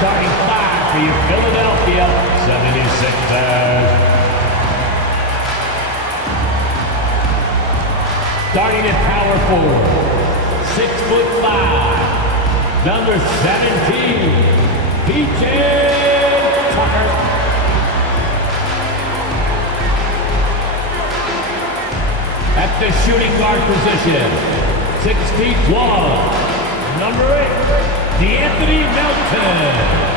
starting five for your Philadelphia 76ers. Starting at power forward, 6'5", number 17, PJ Tucker. At the shooting guard position, 6'1", number 8, DeAnthony Melton.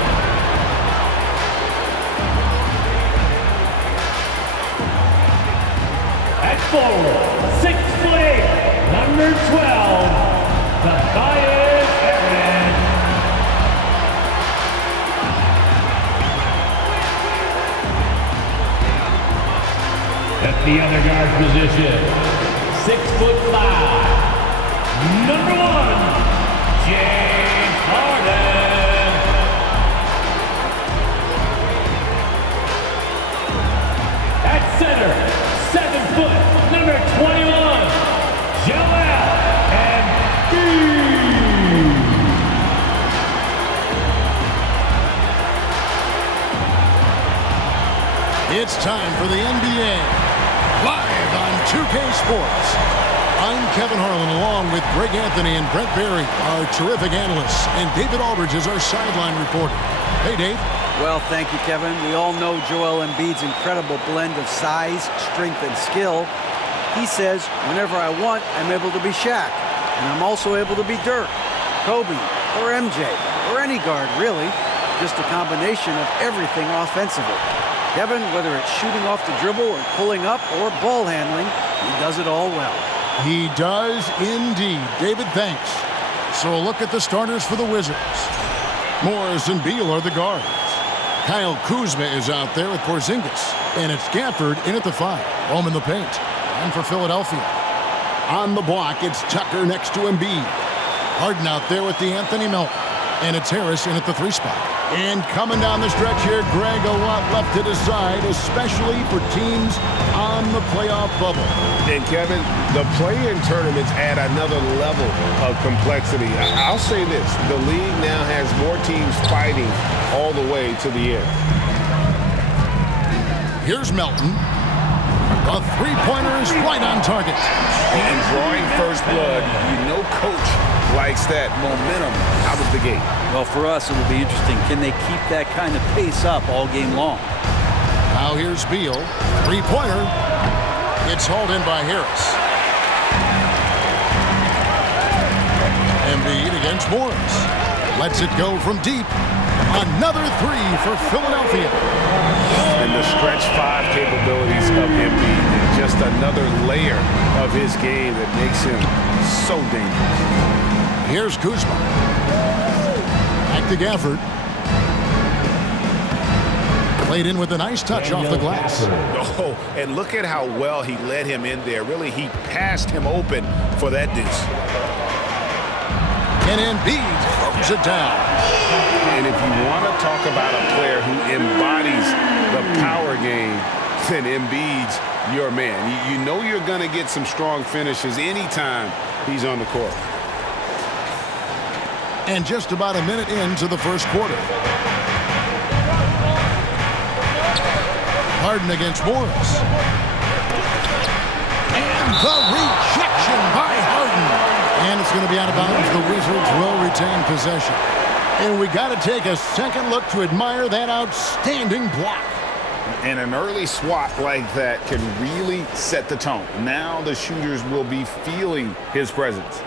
the other guard position, 6'5", number 1, James Harden. At center, 7 foot, number 21, Joel Embiid. It's time for the NBA, live on 2K Sports. I'm Kevin Harlan, along with Greg Anthony and Brent Barry, our terrific analysts, and David Aldridge is our sideline reporter. Hey, Dave. Well, thank you, Kevin. We all know Joel Embiid's incredible blend of size, strength, and skill. He says, whenever I want, I'm able to be Shaq. And I'm also able to be Dirk, Kobe, or MJ, or any guard, really. Just a combination of everything offensively. Kevin, whether it's shooting off the dribble or pulling up or ball handling, he does it all well. He does indeed. David, thanks. So a look at the starters for the Wizards. Morris and Beal are the guards. Kyle Kuzma is out there with Porzingis. And it's Gafford in at the 5. Home in the paint. And for Philadelphia. On the block, it's Tucker next to Embiid. Harden out there with the Anthony Melton. And it's Harris in at the 3 spot. And coming down the stretch here, Greg, a lot left to decide, especially for teams on the playoff bubble. And Kevin, the play-in tournaments add another level of complexity. I'll say this, the league now has more teams fighting all the way to the end. Here's Melton. A three-pointer is right on target. And drawing first blood, you know coach likes that momentum out of the gate. Well, for us, it'll be interesting. Can they keep that kind of pace up all game long? Now here's Beal. Three-pointer. It's hauled in by Harris. Embiid against Morris. Lets it go from deep. Another 3 for Philadelphia. And the stretch 5 capabilities of Embiid, just another layer of his game that makes him so dangerous. Here's Kuzma. Back to Gafford. Played in with a nice touch off the glass. Oh, and look at how well he led him in there. Really, he passed him open for that deuce. And Embiid throws it down. And if you want to talk about a player who embodies the power game, then Embiid's your man. You know you're going to get some strong finishes anytime he's on the court. And just about a minute into the first quarter. Harden against Morris. And the rejection by Harden. And it's going to be out of bounds. The Wizards will retain possession. And we got to take a second look to admire that outstanding block. And an early swat like that can really set the tone. Now the shooters will be feeling his presence.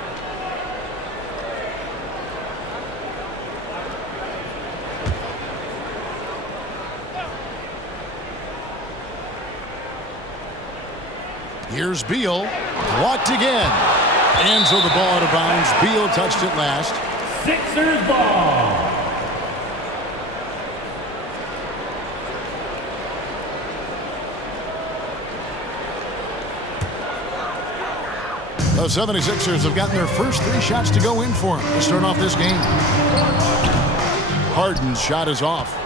Here's Beal, blocked again. And so the ball out of bounds. Beal touched it last. Sixers ball. The 76ers have gotten their first 3 shots to go in for them to start off this game. Harden's shot is off.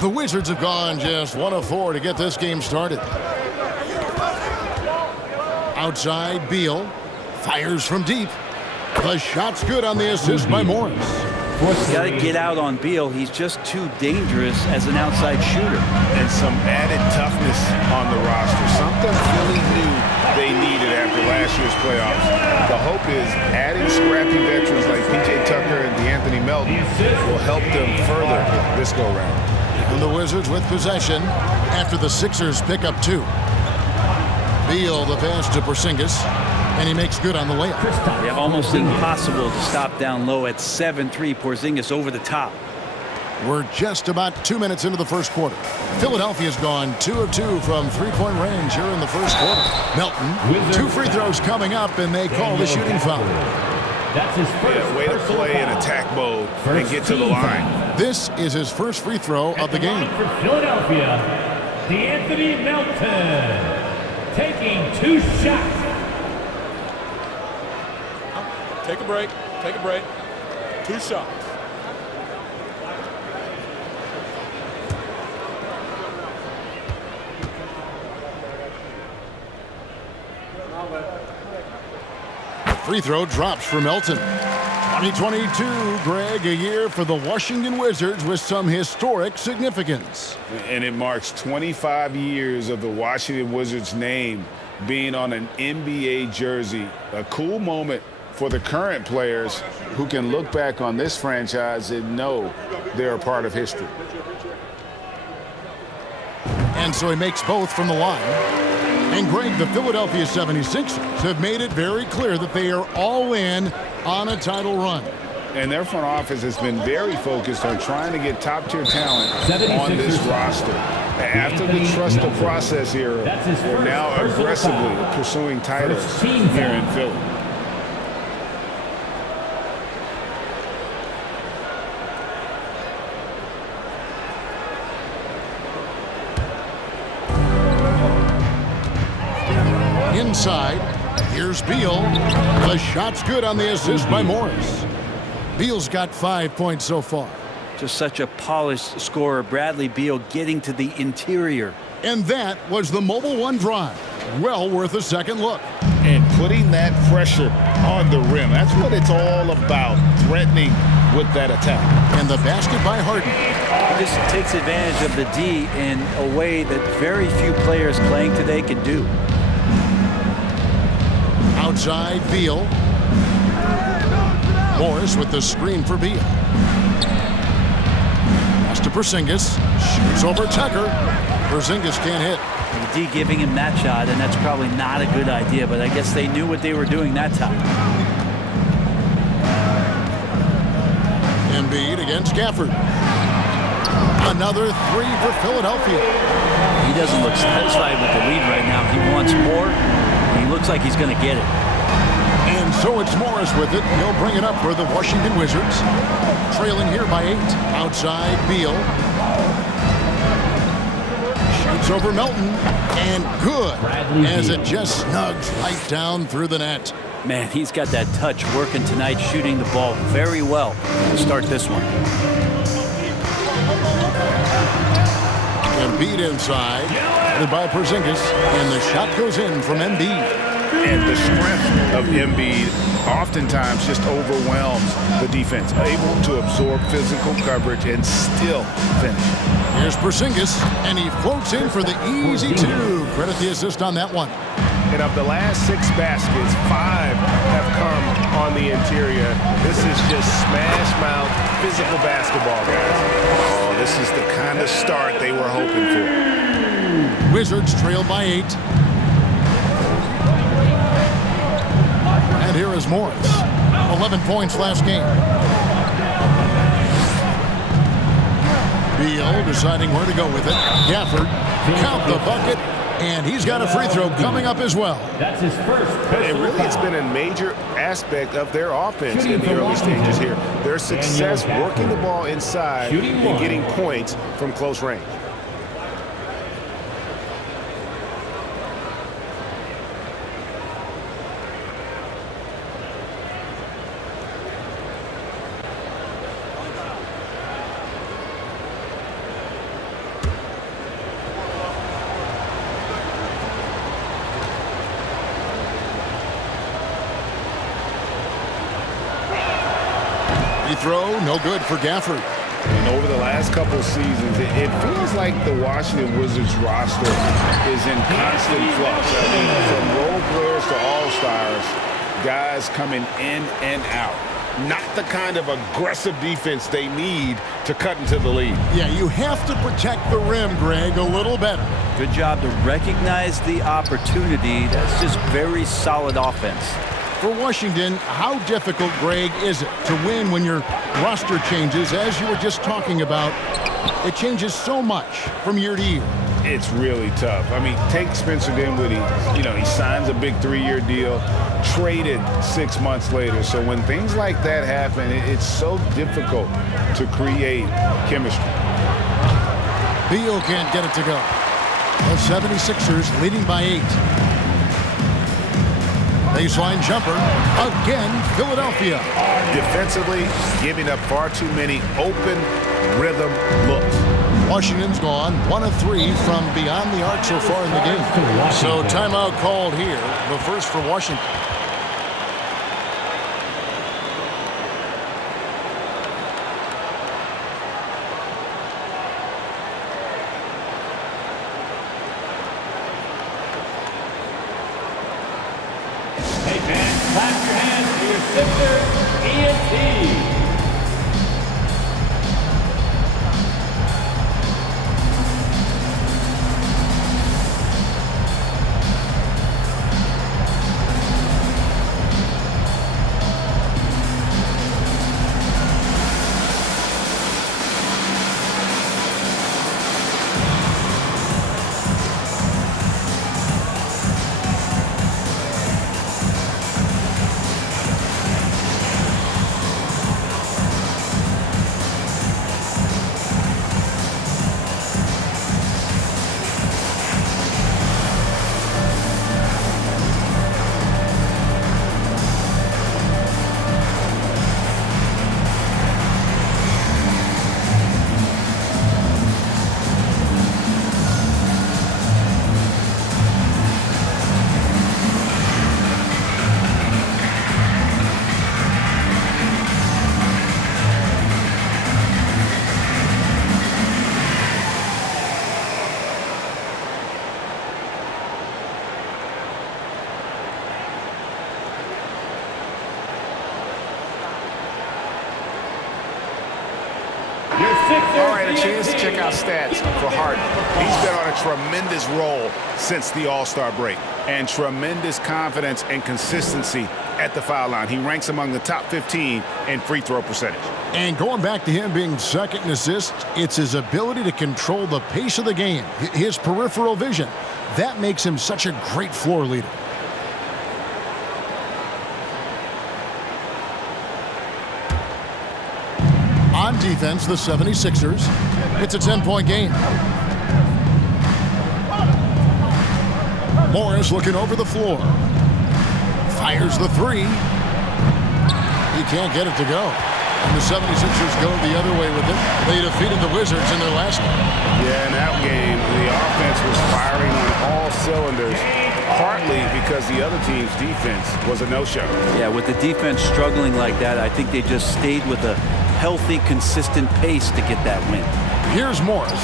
The Wizards have gone just 1 of 4 to get this game started. Outside, Beal fires from deep. The shot's good on the assist by Morris. You got to get out on Beal. He's just too dangerous as an outside shooter. And some added toughness on the roster. Something Philly knew they needed after last year's playoffs. The hope is adding scrappy veterans like P.J. Tucker and Anthony Melton will help them further this go-round. And the Wizards with possession after the Sixers pick up 2. Beal the pass to Porzingis, and he makes good on the layup. Yeah, almost impossible to stop down low at 7-3. Porzingis over the top. We're just about 2 minutes into the first quarter. Philadelphia's gone 2 of 2 from three-point range here in the first quarter. Melton, 2 free throws coming up, and they call the shooting foul. That's his first way to play in attack mode and get to the line. This is his first free throw of the game. For Philadelphia, D'Anthony Melton taking 2 shots. Take a break. Take a break. 2 shots. Free throw drops for Melton. 2022, Greg, a year for the Washington Wizards with some historic significance. And it marks 25 years of the Washington Wizards name being on an NBA jersey. A cool moment for the current players who can look back on this franchise and know they're a part of history. And so he makes both from the line. And Greg, the Philadelphia 76ers have made it very clear that they are all in on a title run. And their front office has been very focused on trying to get top-tier talent on this roster. After the trust the process era, they're now aggressively pursuing titles here in Philly. Inside, here's Beal. The shot's good on the assist by Morris. Beal's got 5 points so far. Just such a polished scorer. Bradley Beal getting to the interior. And that was the Mobile One drive. Well worth a second look. And putting that pressure on the rim. That's what it's all about, threatening with that attack. And the basket by Harden. He just takes advantage of the D in a way that very few players playing today can do. Outside, Beal. Morris with the screen for Beal. Pass to Porzingis. Shoots over Tucker. Porzingis can't hit. The D giving him that shot, and that's probably not a good idea, but I guess they knew what they were doing that time. Embiid against Gafford. Another three for Philadelphia. He doesn't look satisfied with the lead right now. He wants more, and he looks like he's going to get it. And so it's Morris with it. He'll bring it up for the Washington Wizards. Trailing here by 8. Outside, Beal. Shoots over Melton. And good. As it just snugs right down through the net. Man, he's got that touch working tonight, shooting the ball very well to start this one. Embiid inside. Headed by Porzingis. And the shot goes in from Embiid. And the strength of Embiid oftentimes just overwhelms the defense, able to absorb physical coverage and still finish. Here's Porzingis, and he floats in for the easy 2. Credit the assist on that one. And of the last 6 baskets, 5 have come on the interior. This is just smash mouth physical basketball, guys. Oh, this is the kind of start they were hoping for. Wizards trail by 8. And here is Morris. 11 points last game. Beal deciding where to go with it. Gafford, count the bucket, and he's got a free throw coming up as well. That's his first. And really, it's been a major aspect of their offense in the early stages here. Their success working the ball inside and getting points from close range. Throw, no good for Gafford. And over the last couple of seasons, it feels like the Washington Wizards roster is in constant flux. I mean, from role players to all-stars, guys coming in and out. Not the kind of aggressive defense they need to cut into the lead. Yeah, you have to protect the rim, Greg, a little better. Good job to recognize the opportunity. That's just very solid offense. For Washington, how difficult, Greg, is it to win when your roster changes, as you were just talking about? It changes so much from year to year. It's really tough. I mean, take Spencer Dinwiddie. You know, he signs a big 3-year deal, traded 6 months later. So when things like that happen, it's so difficult to create chemistry. Beal can't get it to go. The 76ers leading by 8. Baseline jumper. Again, Philadelphia. Defensively, giving up far too many open rhythm looks. Washington's gone 1 of 3 from beyond the arc so far in the game. So timeout called here. The first for Washington. Hey fans, clap your hands for your Sixers ENT. All right, a chance to check out stats for Harden. He's been on a tremendous roll since the All-Star break, and tremendous confidence and consistency at the foul line. He ranks among the top 15 in free throw percentage. And going back to him being second in assists, it's his ability to control the pace of the game, his peripheral vision. That makes him such a great floor leader. On defense, the 76ers. It's a 10-point game. Morris looking over the floor. Fires the three. He can't get it to go. And the 76ers go the other way with it. They defeated the Wizards in their last game. Yeah, in that game, the offense was firing on all cylinders, partly because the other team's defense was a no-show. Yeah, with the defense struggling like that, I think they just stayed with a healthy, consistent pace to get that win. Here's Morris.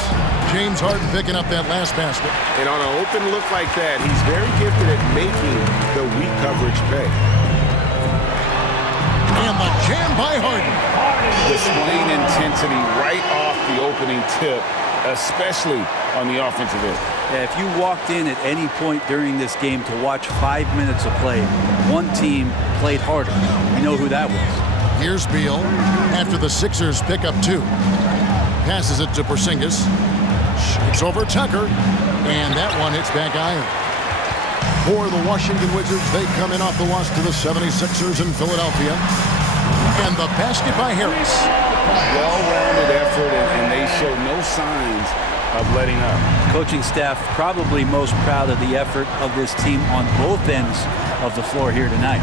James Harden picking up that last basket. And on an open look like that, he's very gifted at making the weak coverage pay. And the jam by Harden. Displaying intensity right off the opening tip, especially on the offensive end. Yeah, if you walked in at any point during this game to watch 5 minutes of play, one team played harder. You know who that was. Here's Beal after the Sixers pick up 2. Passes it to Porzingis. Shoots over Tucker. And that one hits back iron. For the Washington Wizards, they come in off the loss to the 76ers in Philadelphia. And the basket by Harris. Well-rounded effort, and they show no signs of letting up. Coaching staff probably most proud of the effort of this team on both ends of the floor here tonight.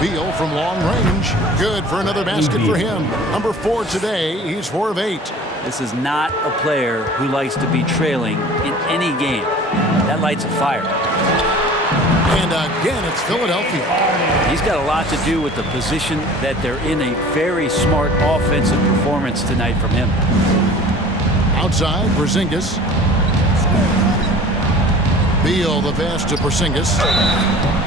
Beal from long range. Good for another basket for him. Number 4 today. He's 4 of 8. This is not a player who likes to be trailing in any game. That lights a fire. And again, it's Philadelphia. He's got a lot to do with the position that they're in. A very smart offensive performance tonight from him. Outside, Porzingis. Beal the pass to Porzingis.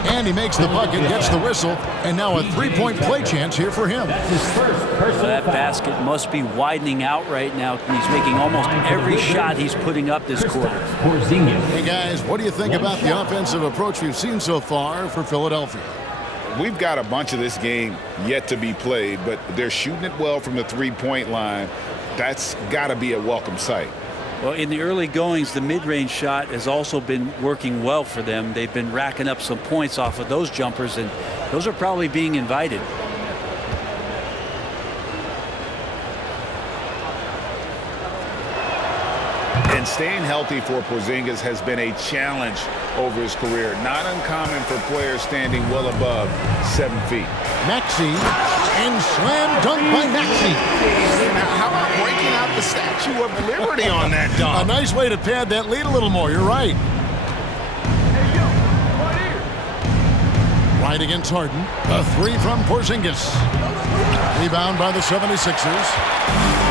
And he makes the bucket, gets the whistle, and now a three-point play chance here for him. That's his first personal That foul. basket must be widening out right now. He's making almost every shot he's putting up this quarter. Porzingis. Hey, guys, what do you think about the offensive approach we've seen so far for Philadelphia? We've got a bunch of this game yet to be played, but they're shooting it well from the three-point line. That's got to be a welcome sight. Well, in the early goings, the mid-range shot has also been working well for them. They've been racking up some points off of those jumpers, and those are probably being invited. And staying healthy for Porzingis has been a challenge over his career. Not uncommon for players standing well above 7 feet. Maxey, and slam dunk by Maxey. Now, how about breaking out the Statue of Liberty on that dunk? A nice way to pad that lead a little more. You're right. Right against Harden. A three from Porzingis. Rebound by the 76ers.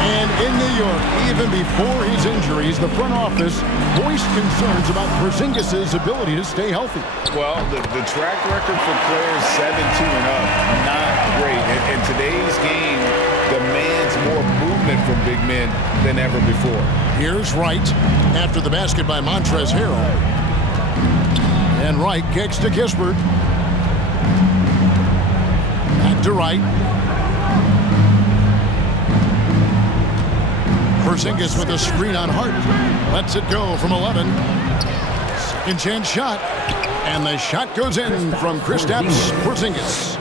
And in New York, even before his injuries, the front office voiced concerns about Porzingis' ability to stay healthy. Well, the track record for players 7-2 and up, not great. And today's game demands more movement from big men than ever before. Here's Wright after the basket by Montrezl Harrell. And Wright kicks to Kispert. Back to Wright. Porzingis with a screen on Harden. Lets it go from 11. Second chance shot. And the shot goes in from Kristaps Porzingis.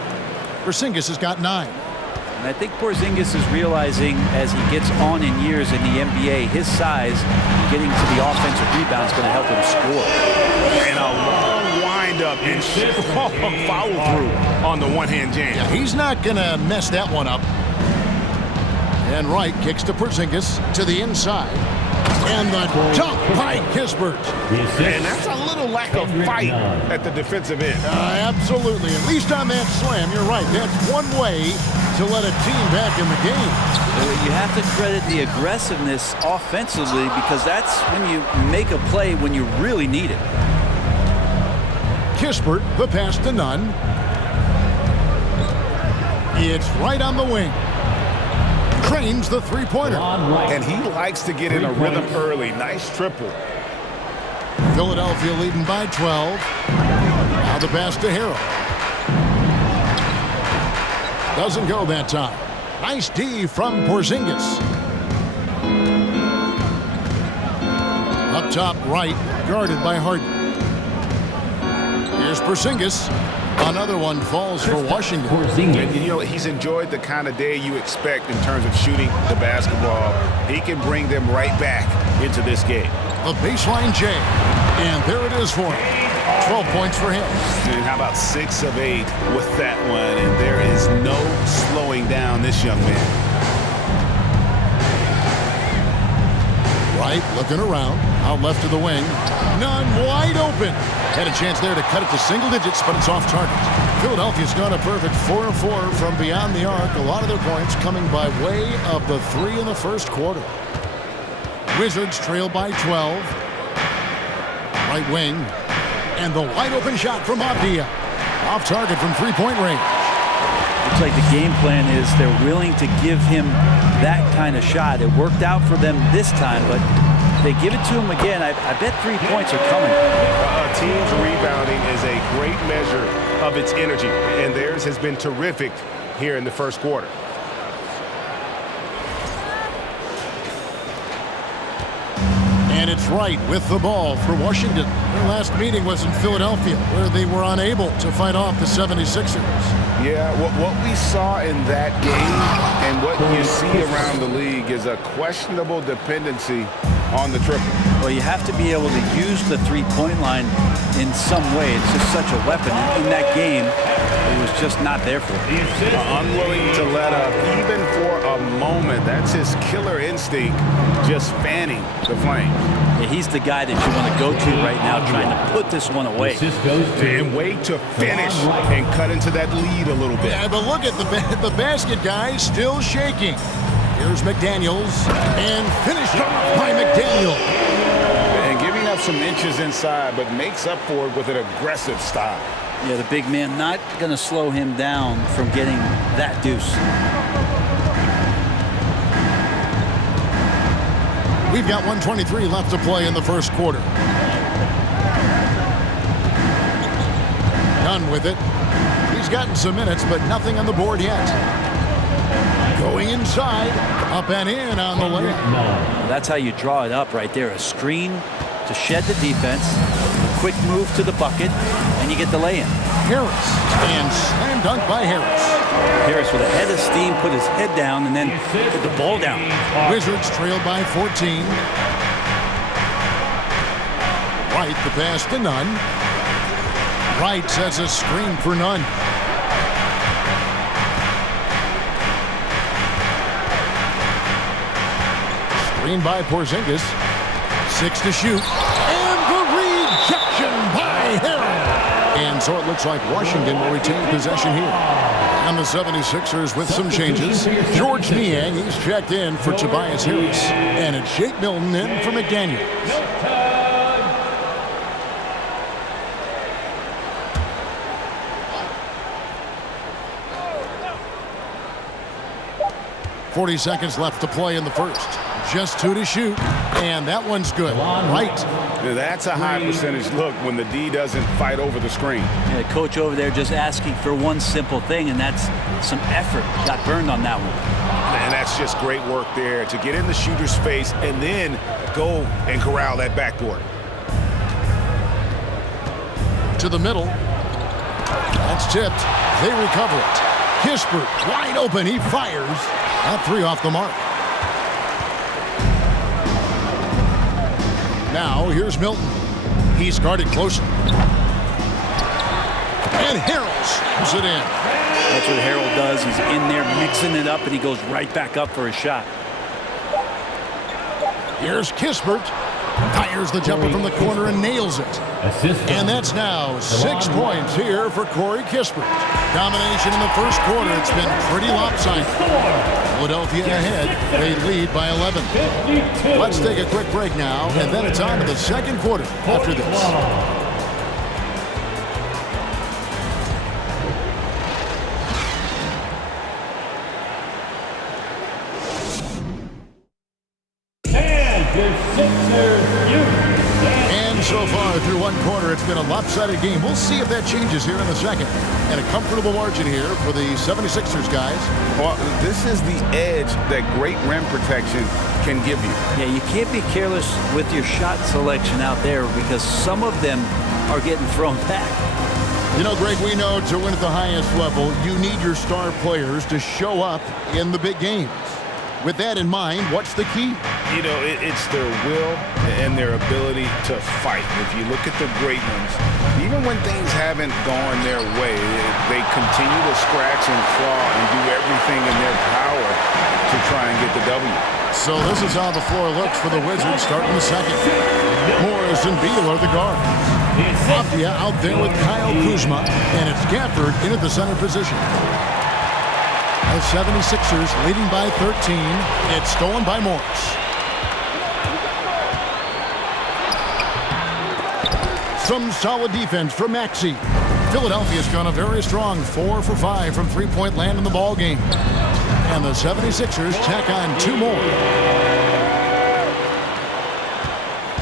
Porzingis has got 9. And I think Porzingis is realizing as he gets on in years in the NBA, his size, getting to the offensive rebound is going to help him score. And a long wind-up and follow-through on the one-hand jam. Yeah, he's not going to mess that one up. And Wright kicks to Porzingis to the inside. And the dunk by Kispert. And that's a little lack of fight at the defensive end. Absolutely. At least on that slam, you're right. That's one way to let a team back in the game. You have to credit the aggressiveness offensively because that's when you make a play when you really need it. Kispert, the pass to Nunn. It's right on the wing. Trains the three-pointer. And he likes to get in a rhythm early. Nice triple. Philadelphia leading by 12. Now the pass to Harrell. Doesn't go that time. Nice D from Porzingis. Up top right, guarded by Harden. Here's Porzingis. Another one falls for Washington. And, you know, he's enjoyed the kind of day you expect in terms of shooting the basketball. He can bring them right back into this game. A baseline J. And there it is for him. 12 points for him. And how about 6 of 8 with that one? And there is no slowing down this young man. Right, looking around. Out left of the wing. Nunn wide open. Had a chance there to cut it to single digits, but it's off target. Philadelphia's gone a perfect 4 of 4 from beyond the arc. A lot of their points coming by way of the 3 in the first quarter. Wizards trail by 12. Right wing. And the wide open shot from Avdia. Off target from three-point range. Looks like the game plan is they're willing to give him that kind of shot. It worked out for them this time, but if they give it to him again, I bet 3 points are coming. A team's rebounding is a great measure of its energy, and theirs has been terrific here in the first quarter. And it's Wright with the ball for Washington. Their last meeting was in Philadelphia, where they were unable to fight off the 76ers. Yeah, what we saw in that game and what you see around the league is a questionable dependency on the triple. Well, you have to be able to use the three-point line in some way. It's just such a weapon. In that game, it was just not there for him. Unwilling to let up, even for a moment. That's his killer instinct, just fanning the flame. Yeah, he's the guy that you want to go to right now, trying to put this one away. And wait to finish and cut into that lead a little bit. Yeah, but look at the basket guy still shaking. Here's McDaniels, and finished off by McDaniels. And giving up some inches inside, but makes up for it with an aggressive style. Yeah, the big man not going to slow him down from getting that deuce. We've got 1:23 left to play in the first quarter. Nunn with it. He's gotten some minutes, but nothing on the board yet. Going inside, up and in on the layup. That's how you draw it up right there. A screen to shed the defense, a quick move to the bucket, and you get the lay-in. Harris, and slam dunk by Harris. Harris with a head of steam, put his head down, and then put the ball down. Wizards trail by 14. Wright the pass to Nunn. Wright sets a screen for Nunn. Screen by Porzingis. 6 to shoot. And the rejection by Harrell. And so it looks like Washington will retain possession here. And the 76ers with some changes. George Niang, he's checked in for Tobias Harris. And it's Shake Milton in for McDaniels. 40 seconds left to play in the first. Just 2 to shoot, and that one's good. Right. That's a high percentage look when the D doesn't fight over the screen. Yeah, coach over there just asking for one simple thing, and that's some effort. Got burned on that one. And that's just great work there to get in the shooter's face and then go and corral that backboard. To the middle. That's tipped. They recover it. Kispert wide open. He fires. That 3 off the mark. Now here's Milton. He's guarded closely. And Harrell slams it in. That's what Harrell does. He's in there mixing it up, and he goes right back up for a shot. Here's Kispert. Fires the jumper from the corner and nails it. And that's now 6 points here for Corey Kispert. Domination in the first quarter. It's been pretty lopsided. Philadelphia ahead. They lead by 11. Let's take a quick break now, and then it's on to the second quarter after this. And so far through one quarter, it's been a lopsided game. We'll see if that changes here in the second. And a comfortable margin here for the 76ers guys. Well, this is the edge that great rim protection can give you. Yeah, you can't be careless with your shot selection out there because some of them are getting thrown back. You know, Greg, we know to win at the highest level, you need your star players to show up in the big games. With that in mind, what's the key? You know, it's their will and their ability to fight. If you look at the great ones, even when things haven't gone their way, they continue to scratch and claw and do everything in their power to try and get the W. So this is how the floor looks for the Wizards starting the second. Morris and Beal are the guards. Mafia out there with Kyle Kuzma, and it's Gafford in at the center position. The 76ers leading by 13. It's stolen by Morris. Some solid defense from Maxey. Philadelphia's gone a very strong 4 for 5 from three-point land in the ball game. And the 76ers tack on 2 more.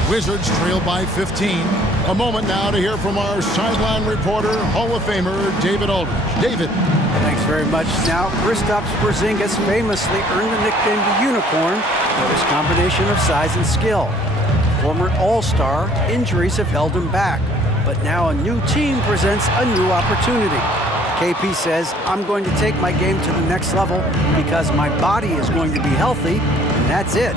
Wizards trail by 15. A moment now to hear from our sideline reporter, Hall of Famer David Aldridge. David. Thanks very much. Now, Kristaps Porzingis famously earned the nickname the Unicorn for his combination of size and skill. Former All-Star, injuries have held him back, but now a new team presents a new opportunity. KP says, I'm going to take my game to the next level because my body is going to be healthy, and that's it.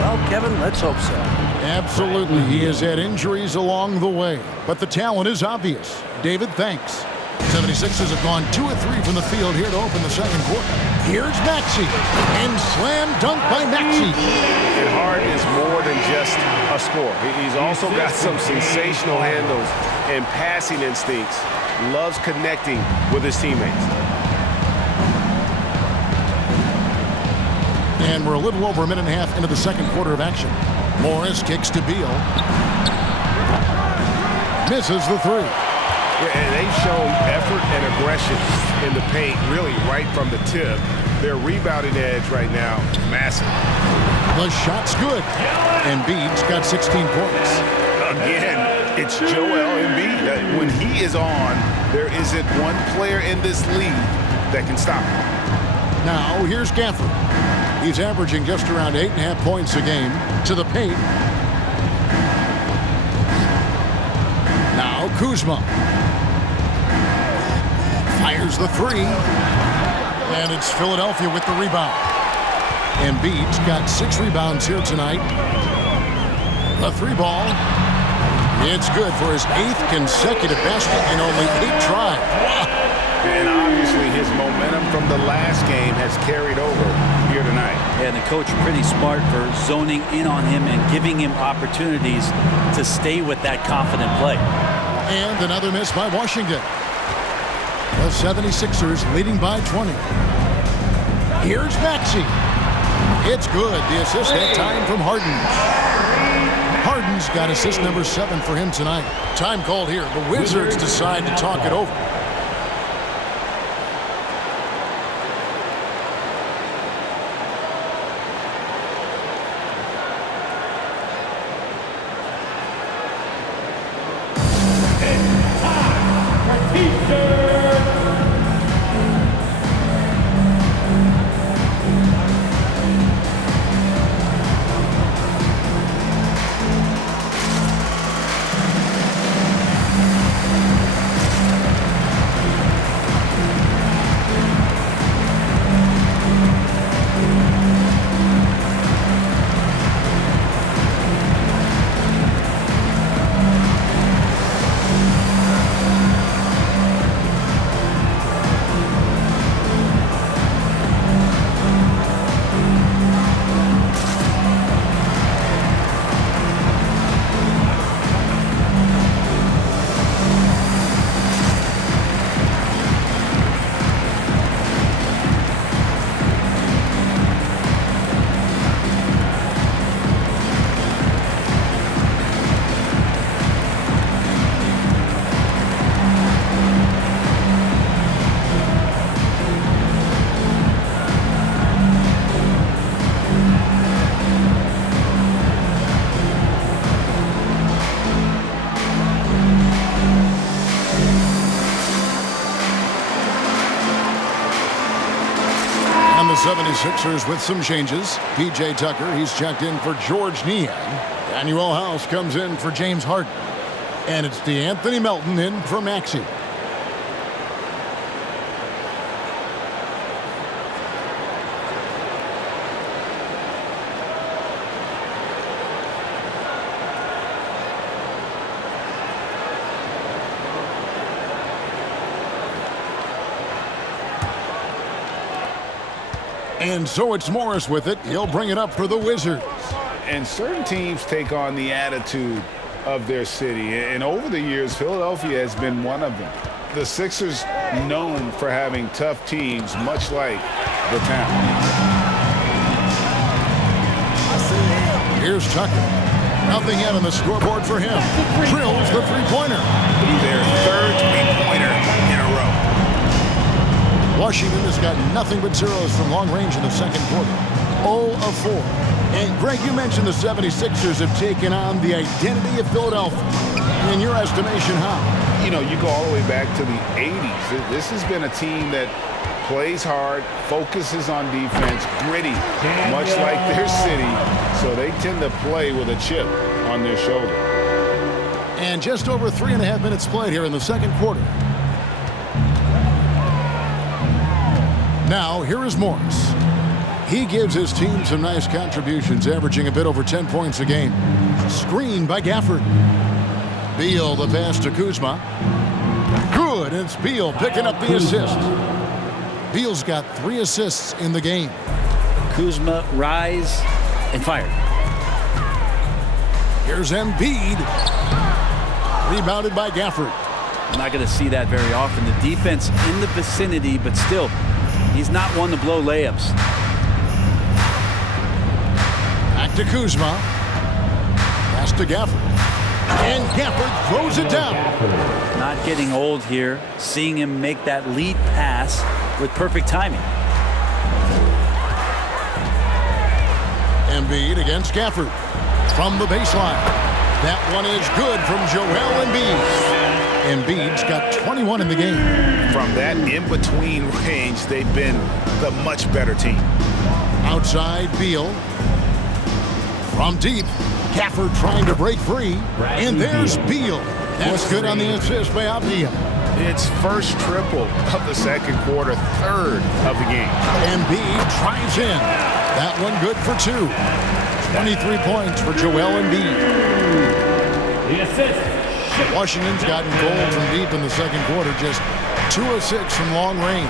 Well, Kevin, let's hope so. Absolutely. He has had injuries along the way, but the talent is obvious. David, thanks. 76ers have gone 2 of 3 from the field here to open the second quarter. Here's Maxey, and slam dunk by Maxey. And Harden is more than just a scorer. He's also got some sensational handles and passing instincts. Loves connecting with his teammates. And we're a little over a minute and a half into the second quarter of action. Morris kicks to Beal. Misses the 3. Yeah, and they've shown effort and aggression in the paint, really right from the tip. Their rebounding edge right now, massive. The shot's good. Embiid's got 16 points. Again, it's Joel Embiid. When he is on, there isn't one player in this league that can stop him. Now, here's Gafford. He's averaging just around 8.5 points a game. To the paint. Now, Kuzma. Fires the 3. And it's Philadelphia with the rebound. Embiid's got 6 rebounds here tonight. The 3 ball. It's good for his 8th consecutive basket in only 8 tries. And obviously his momentum from the last game has carried over here tonight. Yeah, the coach pretty smart for zoning in on him and giving him opportunities to stay with that confident play. And another miss by Washington. The 76ers leading by 20. Here's Maxey. It's good. The assist that time from Harden. Harden's got assist number 7 for him tonight. Time called here. The Wizards decide to talk it over. The 76ers with some changes. P.J. Tucker, he's checked in for George Niang. Daniel House comes in for James Harden. And it's Anthony Melton in for Maxey. And so it's Morris with it. He'll bring it up for the Wizards. And certain teams take on the attitude of their city. And over the years, Philadelphia has been one of them. The Sixers known for having tough teams, much like the town. Here's Tucker. Nothing yet on the scoreboard for him. Drills the three-pointer. Their third three-pointer in a row. Washington has got nothing but zeros from long range in the second quarter. 0 of 4. And Greg, you mentioned the 76ers have taken on the identity of Philadelphia. In your estimation, how? You know, you go all the way back to the 80s. This has been a team that plays hard, focuses on defense, gritty, much like their city. So they tend to play with a chip on their shoulder. And just over 3.5 minutes played here in the second quarter. Now, here is Morris. He gives his team some nice contributions, averaging a bit over 10 points a game. Screened by Gafford. Beal, the pass to Kuzma. Good, and it's Beal picking up the assist. Beal's got 3 assists in the game. Kuzma, rise, and fire. Here's Embiid. Rebounded by Gafford. I'm not going to see that very often. The defense in the vicinity, but still, he's not one to blow layups. Back to Kuzma. Pass to Gafford. And Gafford throws it down. Not getting old here. Seeing him make that lead pass with perfect timing. Embiid against Gafford. From the baseline. That one is good from Joel Embiid. Embiid's got 21 in the game. From that in-between range, they've been the much better team. Outside, Beal. From deep, Gafford trying to break free. And there's Beal. That's good on the assist by Abdia. It's first triple of the second quarter, third of the game. Embiid drives in. That one good for 2. 23 points for Joel Embiid. The assist. Washington's gotten gold from deep in the second quarter, just 2 of 6 from long range.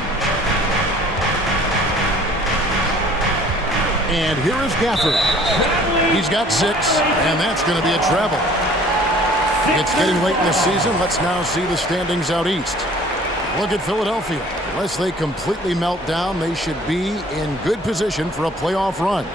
And here is Gafford. He's got 6, and that's going to be a travel. It's getting late in the season. Let's now see the standings out east. Look at Philadelphia. Unless they completely melt down, they should be in good position for a playoff run.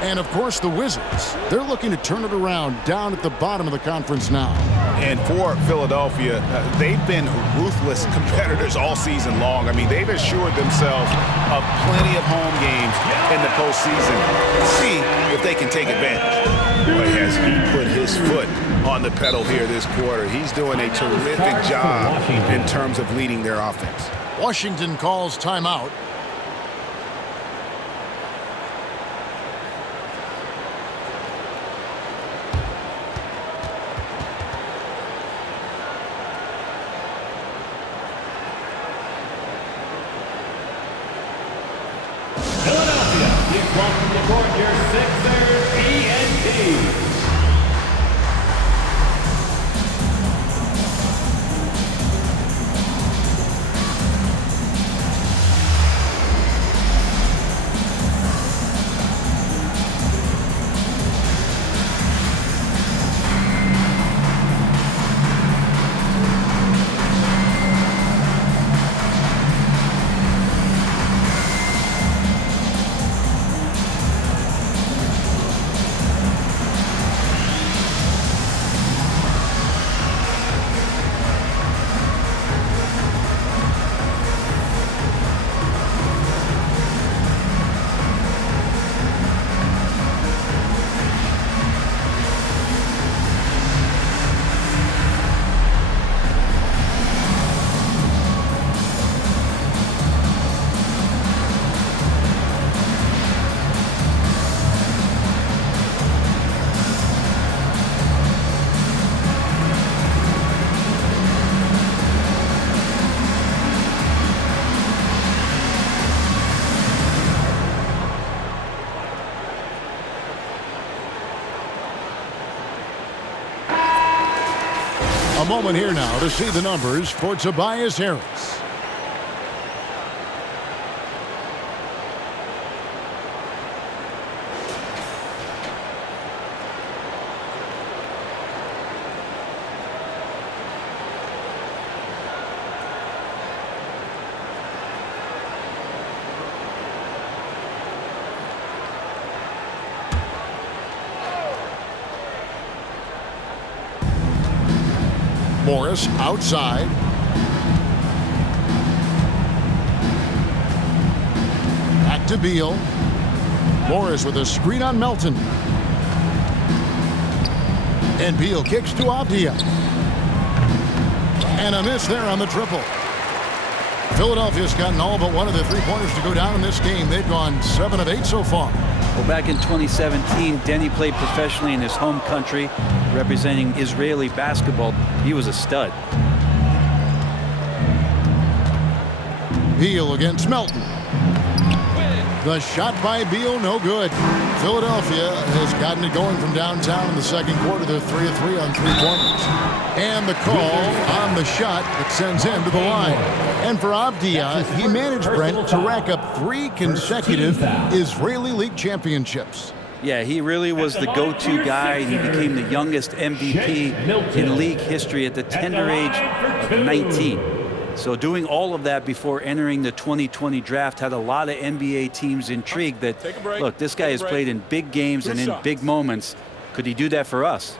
And, of course, the Wizards. They're looking to turn it around down at the bottom of the conference now. And for Philadelphia, they've been ruthless competitors all season long. I mean, they've assured themselves of plenty of home games in the postseason. See if they can take advantage. Boy, has he put his foot on the pedal here this quarter. He's doing a terrific job in terms of leading their offense. Washington calls timeout. Philadelphia, you come from the court, your Sixers, ENT. A moment here now to see the numbers for Tobias Harris. Morris outside. Back to Beal. Morris with a screen on Melton. And Beal kicks to Avdia. And a miss there on the triple. Philadelphia's gotten all but one of the three-pointers to go down in this game. They've gone 7 of 8 so far. Well, back in 2017, Denny played professionally in his home country, representing Israeli basketball. He was a stud. Beal against Melton. The shot by Beal, no good. Philadelphia has gotten it going from downtown in the second quarter. They're 3 of 3 on three-pointers. And the call on the shot that sends him to the line. And for Avdia, he managed, Brent, to rack up 3 consecutive Israeli League championships. Yeah, he really was the go-to guy. He became the youngest MVP in league history at the tender age of 19. So doing all of that before entering the 2020 draft had a lot of NBA teams intrigued that, look, this guy has played in big games and in big moments. Could he do that for us?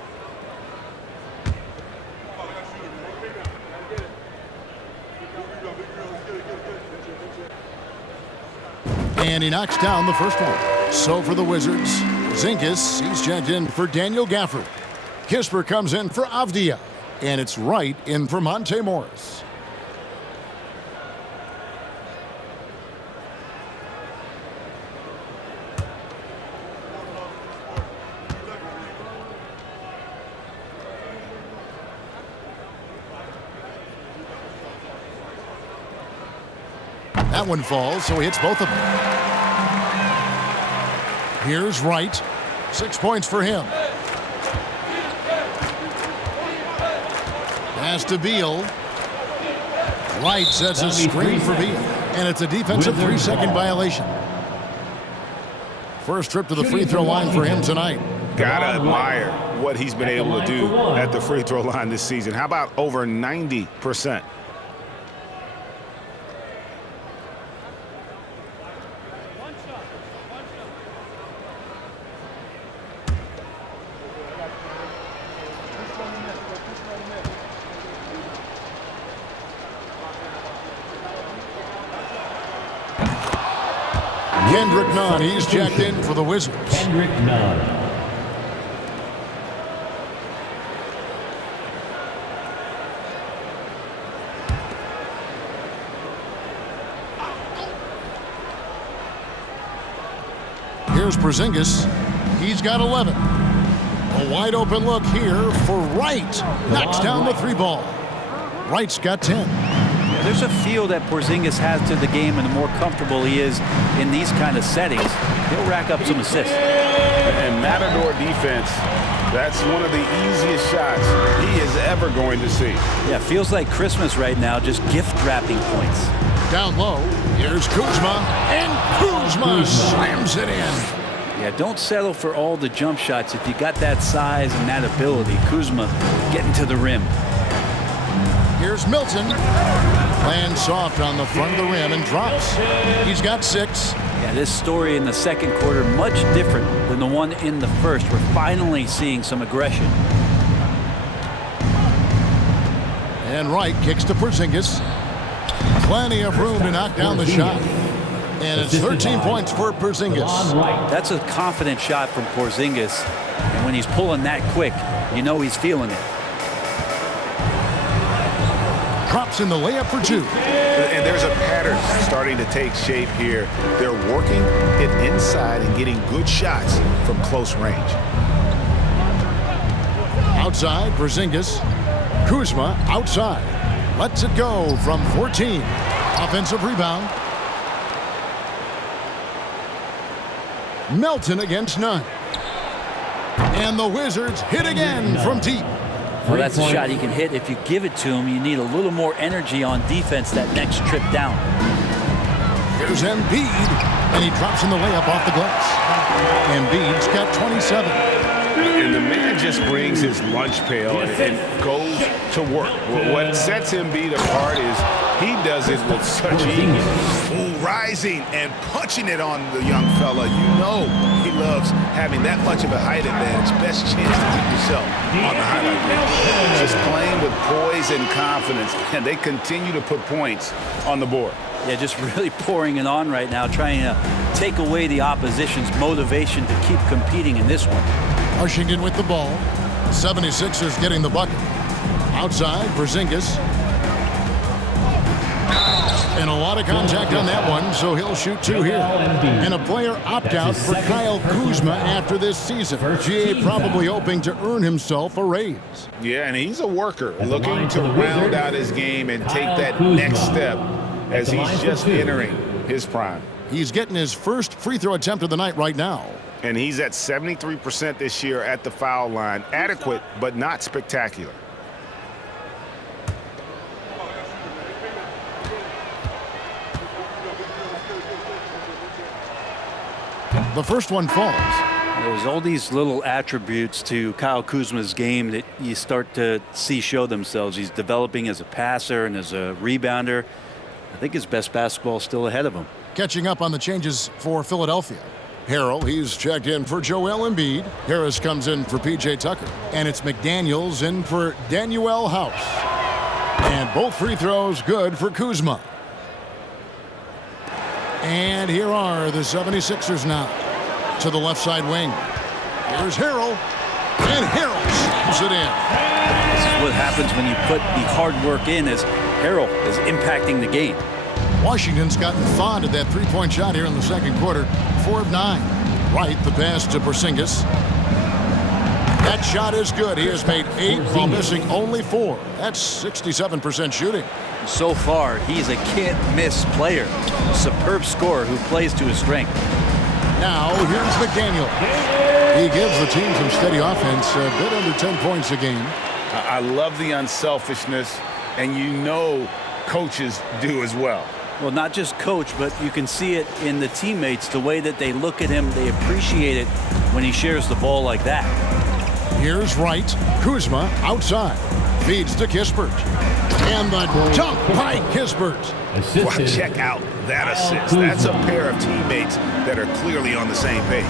And he knocks down the first one. So for the Wizards, Zinkas, he's checked in for Daniel Gafford. Kisper comes in for Avdia. And it's Wright in for Monte Morris. That one falls, so he hits both of them. Here's Wright. 6 points for him. Pass to Beal. Wright sets a screen for Beal. And it's a defensive 3-second violation. First trip to the free throw line for him tonight. Gotta admire what he's been able to do at the free throw line this season. How about over 90%? Kendrick Nunn, he's checked in for the Wizards. Kendrick Nunn. Here's Porzingis. He's got 11. A wide open look here for Wright. Knocks down the 3 ball. Wright's got 10. There's a feel that Porzingis has to the game, and the more comfortable he is in these kind of settings, he'll rack up some assists. And Matador defense, that's one of the easiest shots he is ever going to see. Yeah, feels like Christmas right now, just gift wrapping points. Down low, here's Kuzma, and Kuzma slams it in. Yeah, don't settle for all the jump shots. If you got that size and that ability, Kuzma getting to the rim. Here's Milton. Lands soft on the front of the rim and drops. He's got 6. Yeah, this story in the second quarter much different than the one in the first. We're finally seeing some aggression. And Wright kicks to Porzingis. Plenty of room to knock down the shot. And it's 13 points for Porzingis. That's a confident shot from Porzingis. And when he's pulling that quick, you know he's feeling it. Drops in the layup for 2. And there's a pattern starting to take shape here. They're working it inside and getting good shots from close range. Outside, Porzingis. Kuzma outside. Lets it go from 14. Offensive rebound. Melton against Nunn. And the Wizards hit again from deep. Well, that's a shot he can hit. If you give it to him, you need a little more energy on defense that next trip down. Here's Embiid, and he drops in the layup off the glass. Embiid's got 27. And the man just brings his lunch pail and goes to work. What sets Embiid apart is he does it with such ease. Ooh, rising and punching it on the young fella. You know he loves having that much of a height advantage. Best chance to get yourself on the highlight reel. Just playing with poise and confidence, and they continue to put points on the board. Yeah, just really pouring it on right now, trying to take away the opposition's motivation to keep competing in this one. Washington with the ball. 76ers getting the bucket. Outside, Porzingis. And a lot of contact on that one, so he'll shoot 2 here. And a player opt-out for Kyle Kuzma after this season. GA probably hoping to earn himself a raise. Yeah, and he's a worker, looking to round out his game and take that next step as he's just entering his prime. He's getting his first free throw attempt of the night right now. And he's at 73% this year at the foul line. Adequate, but not spectacular. The first one falls. There's all these little attributes to Kyle Kuzma's game that you start to see show themselves. He's developing as a passer and as a rebounder. I think his best basketball is still ahead of him. Catching up on the changes for Philadelphia. Harrell, he's checked in for Joel Embiid. Harris comes in for P.J. Tucker. And it's McDaniels in for Danuel House. And both free throws good for Kuzma. And here are the 76ers now. To the left side wing. Here's Harrell. And Harrell slams it in. This is what happens when you put the hard work in, as Harrell is impacting the game. Washington's gotten fond of that three-point shot here in the second quarter. 4 of 9. Wright, the pass to Porzingis. That shot is good. He has made 8 while missing only 4. That's 67% shooting. So far, he's a can't-miss player. Superb scorer who plays to his strength. Now, here's McDaniel. He gives the team some steady offense, a bit under 10 points a game. I love the unselfishness, and you know coaches do as well. Well, not just coach, but you can see it in the teammates, the way that they look at him. They appreciate it when he shares the ball like that. Here's Wright. Kuzma outside. Feeds to Kispert. And the dunk by Kispert. Well, check out that assist. That's a pair of teammates that are clearly on the same page.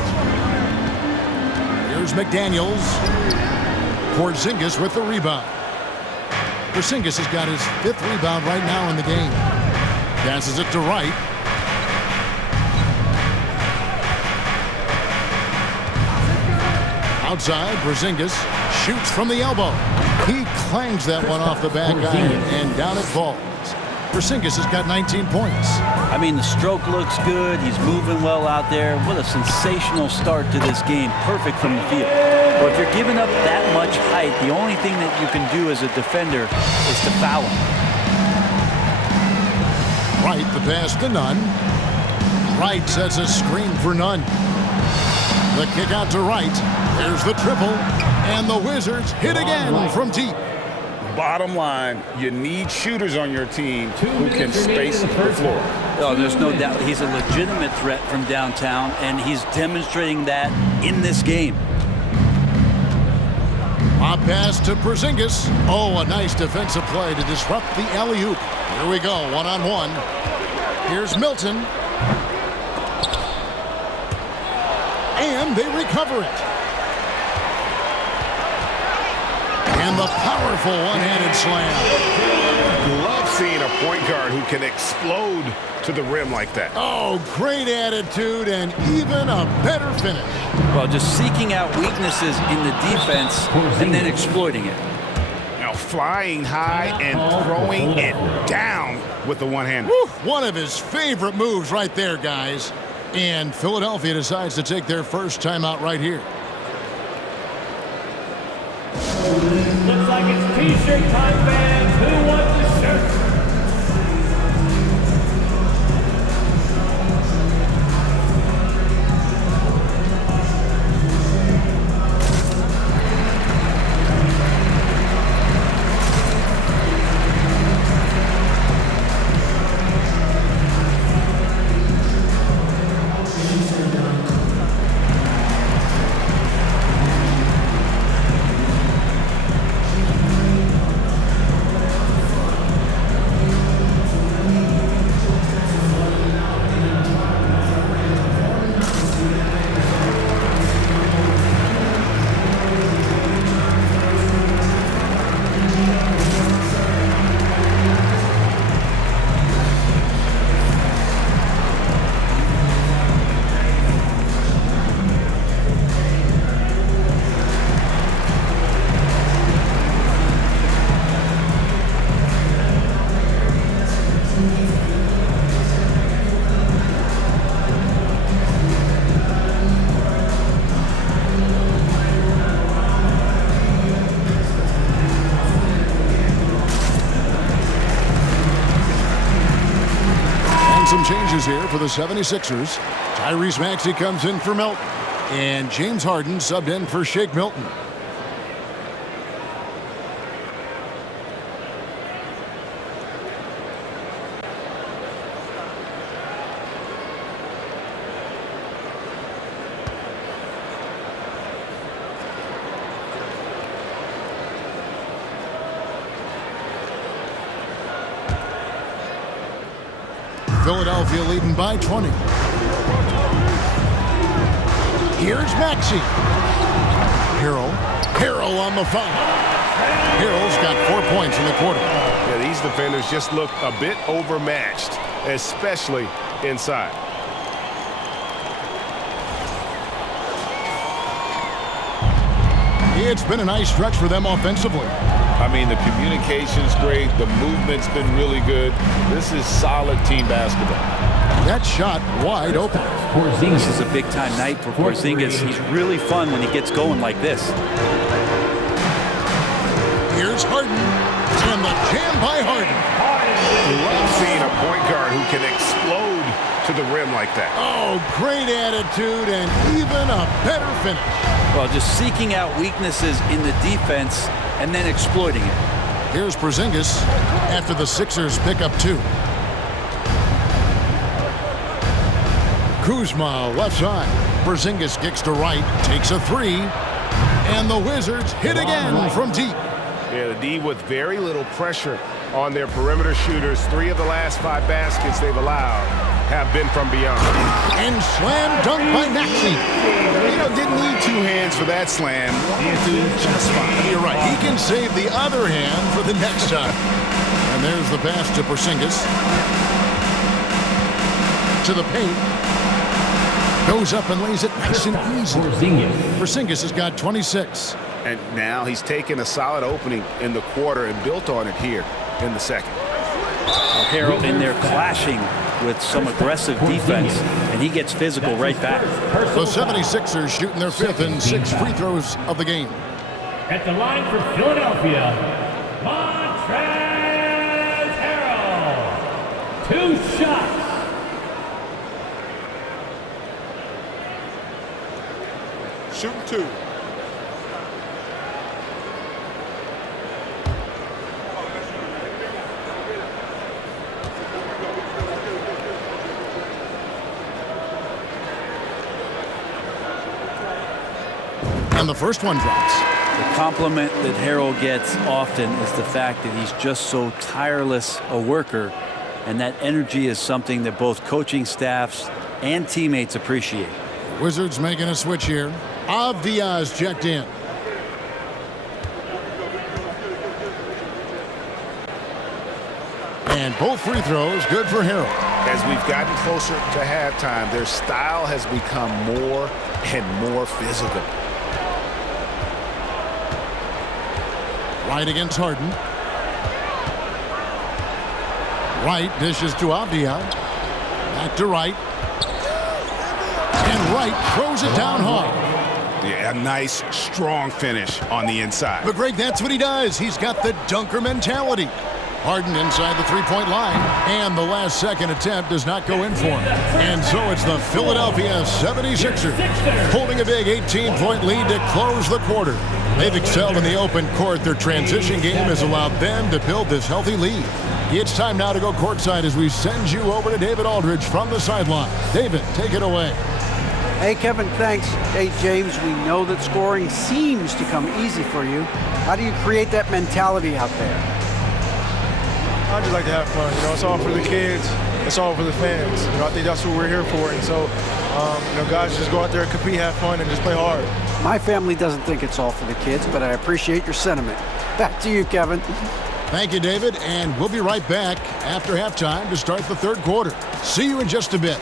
Here's McDaniels. Porzingis with the rebound. Porzingis has got his 5th rebound right now in the game. Passes it to Wright. Outside, Porzingis shoots from the elbow. He clangs that one off the back iron, and down it falls. Porzingis has got 19 points. I mean, the stroke looks good. He's moving well out there. What a sensational start to this game. Perfect from the field. But if you're giving up that much height, the only thing that you can do as a defender is to foul him. Wright, the pass to Nunn. Wright sets a screen for Nunn. The kick out to Wright. There's the triple. And the Wizards hit again from deep. Bottom line, you need shooters on your team who can space the floor. Oh, there's no doubt he's a legitimate threat from downtown, and he's demonstrating that in this game. A pass to Porzingis. Oh, a nice defensive play to disrupt the alley-oop. Here we go, one-on-one. Here's Milton. And they recover it. And the powerful one-handed slam. Love seeing a point guard who can explode to the rim like that. Oh, great attitude and even a better finish. Well, just seeking out weaknesses in the defense and then exploiting it. Now flying high and throwing it down with the one-hander. One of his favorite moves right there, guys. And Philadelphia decides to take their first timeout right here. Looks like it's T-shirt time, fans. Who wants a shirt? Some changes here for the 76ers. Tyrese Maxey comes in for Milton. And James Harden subbed in for Shake Milton. Philadelphia leading by 20. Here's Maxey. Harrell on the foul. Harrell's got 4 points in the quarter. Yeah, these defenders just look a bit overmatched, especially inside. It's been a nice stretch for them offensively. I mean, the communication's great. The movement's been really good. This is solid team basketball. That shot wide open. This is a big-time night for Porzingis. He's really fun when he gets going like this. Here's Harden. And the jam by Harden. Love seeing a point guard who can explode to the rim like that. Oh, great attitude and even a better finish. Well, just seeking out weaknesses in the defense and then exploiting it. Here's Porzingis after the Sixers pick up 2. Kuzma left side. Porzingis kicks to right, takes a 3. And the Wizards hit again from deep. Yeah, the D with very little pressure on their perimeter shooters. 3 of the last 5 baskets they've allowed have been from beyond. And slam dunk by Maxey. Didn't need 2 hands for that slam. He's doing just fine. You're right. He can save the other hand for the next time. And there's the pass to Porzingis. To the paint. Goes up and lays it nice and easy. Porzingis has got 26. And now he's taken a solid opening in the quarter and built on it here in the second. Harrell in there clashing with some aggressive defense, and he gets physical right back. The 76ers shooting their 5th and 6th free throws of the game. At the line for Philadelphia, Montrezl Harrell. 2 shots. Shooting 2. And the first one drops. The compliment that Harrell gets often is the fact that he's just so tireless a worker, and that energy is something that both coaching staffs and teammates appreciate. Wizards making a switch here. Diaz checked in. And both free throws good for Harrell. As we've gotten closer to halftime, their style has become more and more physical. Wright against Harden. Wright dishes to Avdia. Back to Wright. And Wright throws it down hard. Yeah, a nice, strong finish on the inside. But Greg, that's what he does. He's got the dunker mentality. Harden inside the three-point line, and the last second attempt does not go in for him. And so it's the Philadelphia 76ers holding a big 18-point lead to close the quarter. They've excelled in the open court. Their transition game has allowed them to build this healthy lead. It's time now to go courtside as we send you over to David Aldridge from the sideline. David, take it away. Hey, Kevin, thanks. Hey, James, we know that scoring seems to come easy for you. How do you create that mentality out there? I just like to have fun. It's all for the kids. It's all for the fans. I think that's what we're here for. And so, guys, just go out there and compete, have fun, and just play hard. My family doesn't think it's all for the kids, but I appreciate your sentiment. Back to you, Kevin. Thank you, David, and we'll be right back after halftime to start the third quarter. See you in just a bit.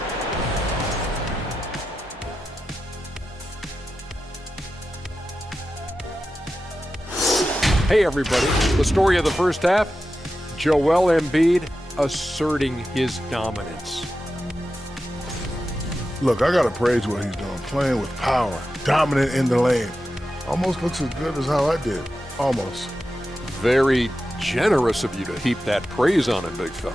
Hey, everybody. The story of the first half, Joel Embiid asserting his dominance. Look, I got to praise what he's doing, playing with power, dominant in the lane. Almost looks as good as how I did. Almost. Very generous of you to heap that praise on him, big fella.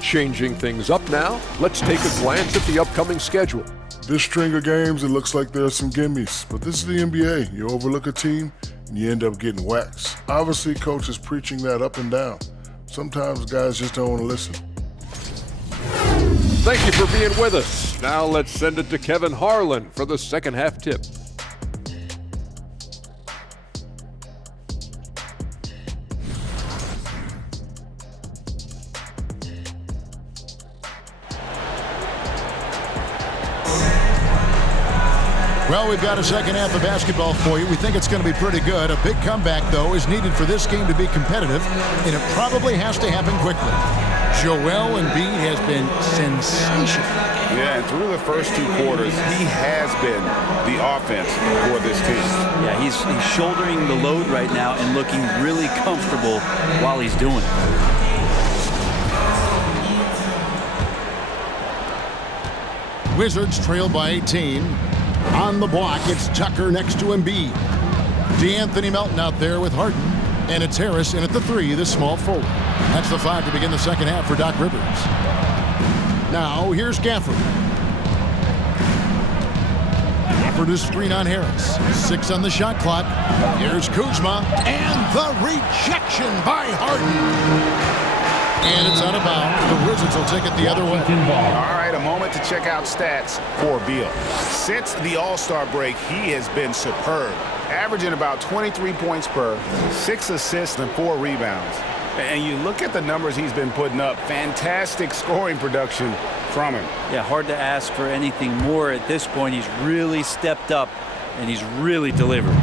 Changing things up now, let's take a glance at the upcoming schedule. This string of games, it looks like there are some gimmies, but this is the NBA. You overlook a team, and you end up getting waxed. Obviously, coach is preaching that up and down. Sometimes guys just don't want to listen. Thank you for being with us. Now let's send it to Kevin Harlan for the second half tip. Well, we've got a second half of basketball for you. We think it's going to be pretty good. A big comeback, though, is needed for this game to be competitive, and it probably has to happen quickly. Joel Embiid has been sensational. Yeah, and through the first 2 quarters, he has been the offense for this team. Yeah, he's shouldering the load right now and looking really comfortable while he's doing it. Wizards trail by 18. On the block, it's Tucker next to Embiid. D'Anthony Melton out there with Harden. And it's Harris in at the 3, the small forward. That's the 5 to begin the second half for Doc Rivers. Now here's Gafford. Gafford is screen on Harris. 6 on the shot clock. Here's Kuzma. And the rejection by Harden. And it's out of bounds. The Wizards will take it the other way. All right, a moment to check out stats for Beal. Since the All-Star break, he has been superb, averaging about 23 points per, 6 assists and 4 rebounds. And you look at the numbers he's been putting up, fantastic scoring production from him. Yeah, hard to ask for anything more at this point. He's really stepped up, and he's really delivered.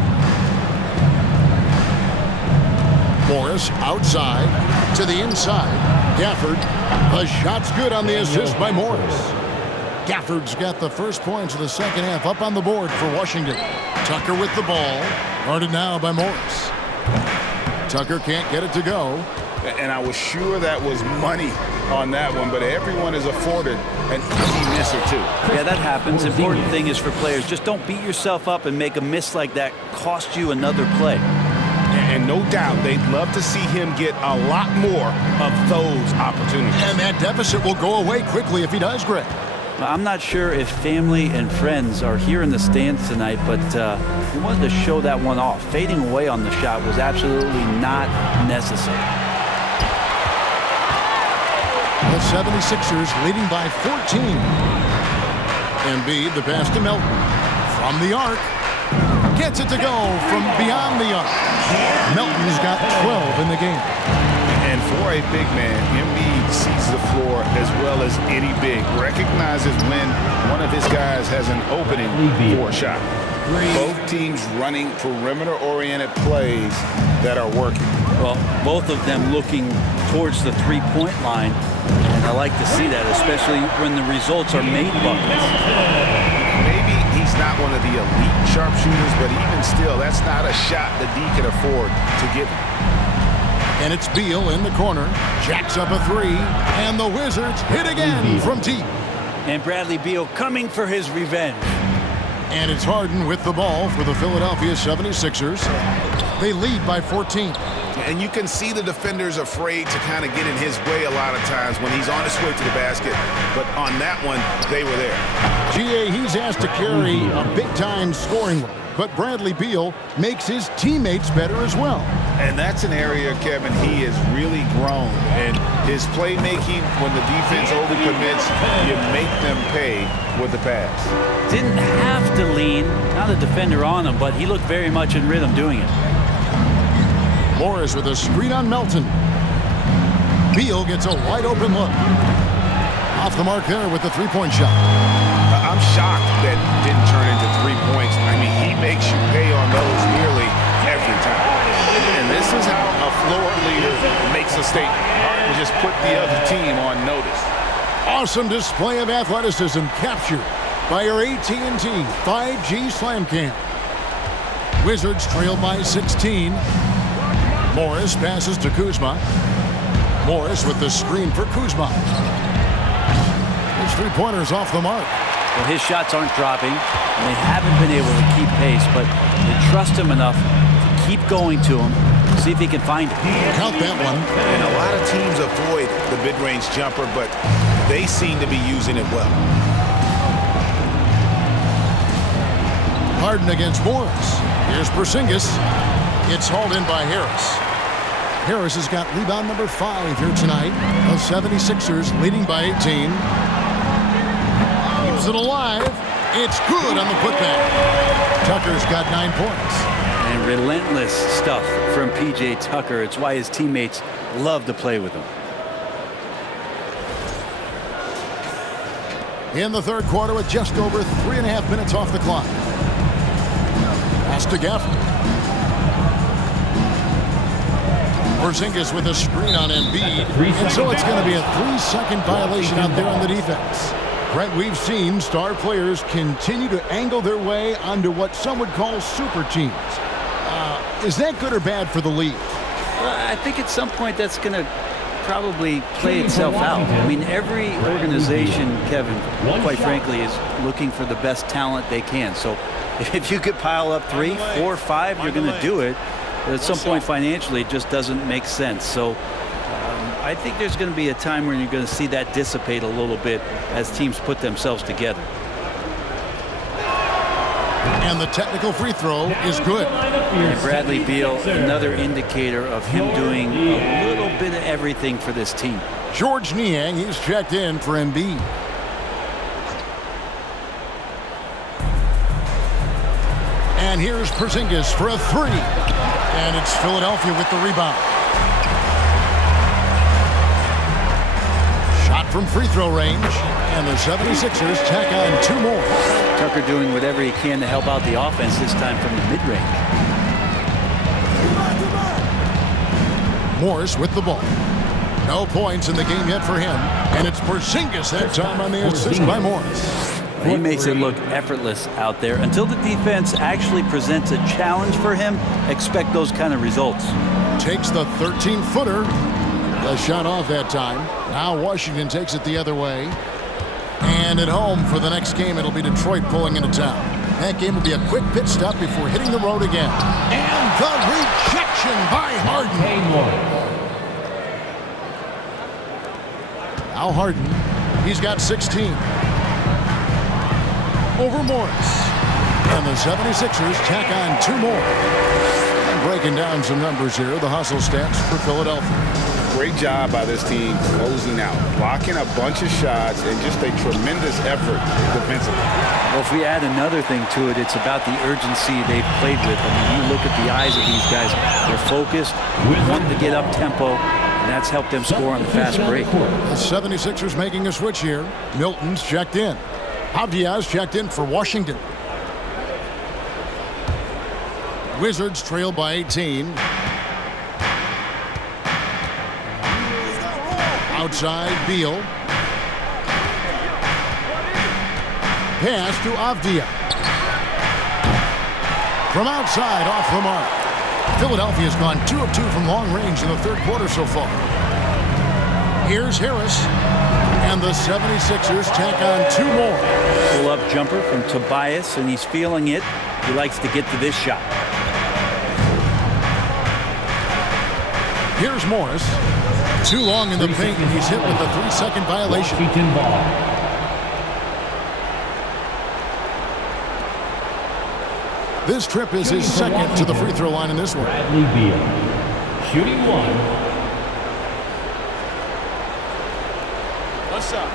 Morris outside to the inside. Gafford. The shot's good on the assist by Morris. Gafford's got the first points of the second half up on the board for Washington. Tucker with the ball. Guarded now by Morris. Tucker can't get it to go. And I was sure that was money on that one, but everyone is afforded an easy miss or two. Yeah, that happens. Important thing is for players, just don't beat yourself up and make a miss like that cost you another play. And no doubt they'd love to see him get a lot more of those opportunities. And that deficit will go away quickly if he does, Greg. I'm not sure if family and friends are here in the stands tonight, but he wanted to show that one off. Fading away on the shot was absolutely not necessary. The 76ers leading by 14. Embiid, the pass to Melton. From the arc. Gets it to go from beyond the arc. Melton's got 12 in the game. And for a big man, Embiid sees the floor as well as any big. Recognizes when one of his guys has an opening for a shot. Both teams running perimeter-oriented plays that are working. Well, both of them looking towards the three-point line. And I like to see that, especially when the results are made buckets. Maybe he's not one of the elite sharpshooters, but even still, that's not a shot that D can afford to give him. And it's Beal in the corner. Jacks up a 3. And the Wizards hit again from deep. And Bradley Beal coming for his revenge. And it's Harden with the ball for the Philadelphia 76ers. They lead by 14. And you can see the defenders afraid to kind of get in his way a lot of times when he's on his way to the basket. But on that one, they were there. GA, he's asked to carry a big-time scoring role. But Bradley Beal makes his teammates better as well. And that's an area, Kevin, he has really grown. And his playmaking, when the defense overcommits, you make them pay with the pass. Didn't have to lean, not a defender on him, but he looked very much in rhythm doing it. Morris with a screen on Melton. Beal gets a wide-open look. Off the mark there with the three-point shot. I'm shocked that didn't turn into 3 points. I mean, he makes you pay on those nearly every time. And this is how a floor leader makes a statement. Harden just put the other team on notice. Awesome display of athleticism captured by your AT&T 5G Slam Cam. Wizards trail by 16. Morris passes to Kuzma. Morris with the screen for Kuzma. His three-pointers off the mark. Well, his shots aren't dropping, and they haven't been able to keep pace, but they trust him enough to keep going to him, see if he can find it. Count that one. And a lot of teams avoid the mid-range jumper, but they seem to be using it well. Harden against Morris. Here's Porzingis. It's hauled in by Harris. Harris has got rebound number 5 here tonight. The 76ers leading by 18. Keeps it alive. It's good on the putback. Tucker's got 9 points. And relentless stuff from P.J. Tucker. It's why his teammates love to play with him. In the third quarter with just over 3.5 minutes off the clock. Pass to Gafford. Porzingis with a screen on Embiid. And so it's going to be a 3-second violation out there on the defense. Brent, we've seen star players continue to angle their way onto what some would call super teams. Is that good or bad for the league? Well, I think at some point that's going to probably play itself out. I mean, every organization, Kevin, quite frankly, is looking for the best talent they can. So if you could pile up 3, 4, 5, you're going to do it. But at some point financially, it just doesn't make sense. So I think there's going to be a time when you're going to see that dissipate a little bit as teams put themselves together. And the technical free throw is good. And Bradley Beal, another indicator of him doing a little bit of everything for this team. George Niang, he's checked in for Embiid. And here's Porzingis for a three. And it's Philadelphia with the rebound. Shot from free throw range. And the 76ers tack on 2 more. Tucker doing whatever he can to help out the offense, this time from the mid-range. Morris with the ball. No points in the game yet for him. And it's Porzingis that time on the assist by Morris. He makes it look effortless out there. Until the defense actually presents a challenge for him, expect those kind of results. Takes the 13-footer. The shot off that time. Now Washington takes it the other way. And at home for the next game, it'll be Detroit pulling into town. That game will be a quick pit stop before hitting the road again. And the rejection by Harden. Now Harden, he's got 16. Over Morris. And the 76ers tack on 2 more. And breaking down some numbers here, the hustle stats for Philadelphia. Great job by this team closing out, blocking a bunch of shots, and just a tremendous effort defensively. Well, if we add another thing to it, it's about the urgency they've played with. I mean, you look at the eyes of these guys. They're focused, wanting to get up tempo, and that's helped them score on the fast break. The 76ers making a switch here. Milton's checked in. Tobias checked in for Washington. Wizards trail by 18. Outside, Beal. Pass to Avdia. From outside, off the mark. Philadelphia's gone 2 of 2 from long range in the third quarter so far. Here's Harris. And the 76ers tack on 2 more. Pull-up jumper from Tobias, and he's feeling it. He likes to get to this shot. Here's Morris. Too long in the paint, and he's hit with a 3-second violation. This trip is his second to the free throw line in this one. Bradley Beal, shooting 1. One shot.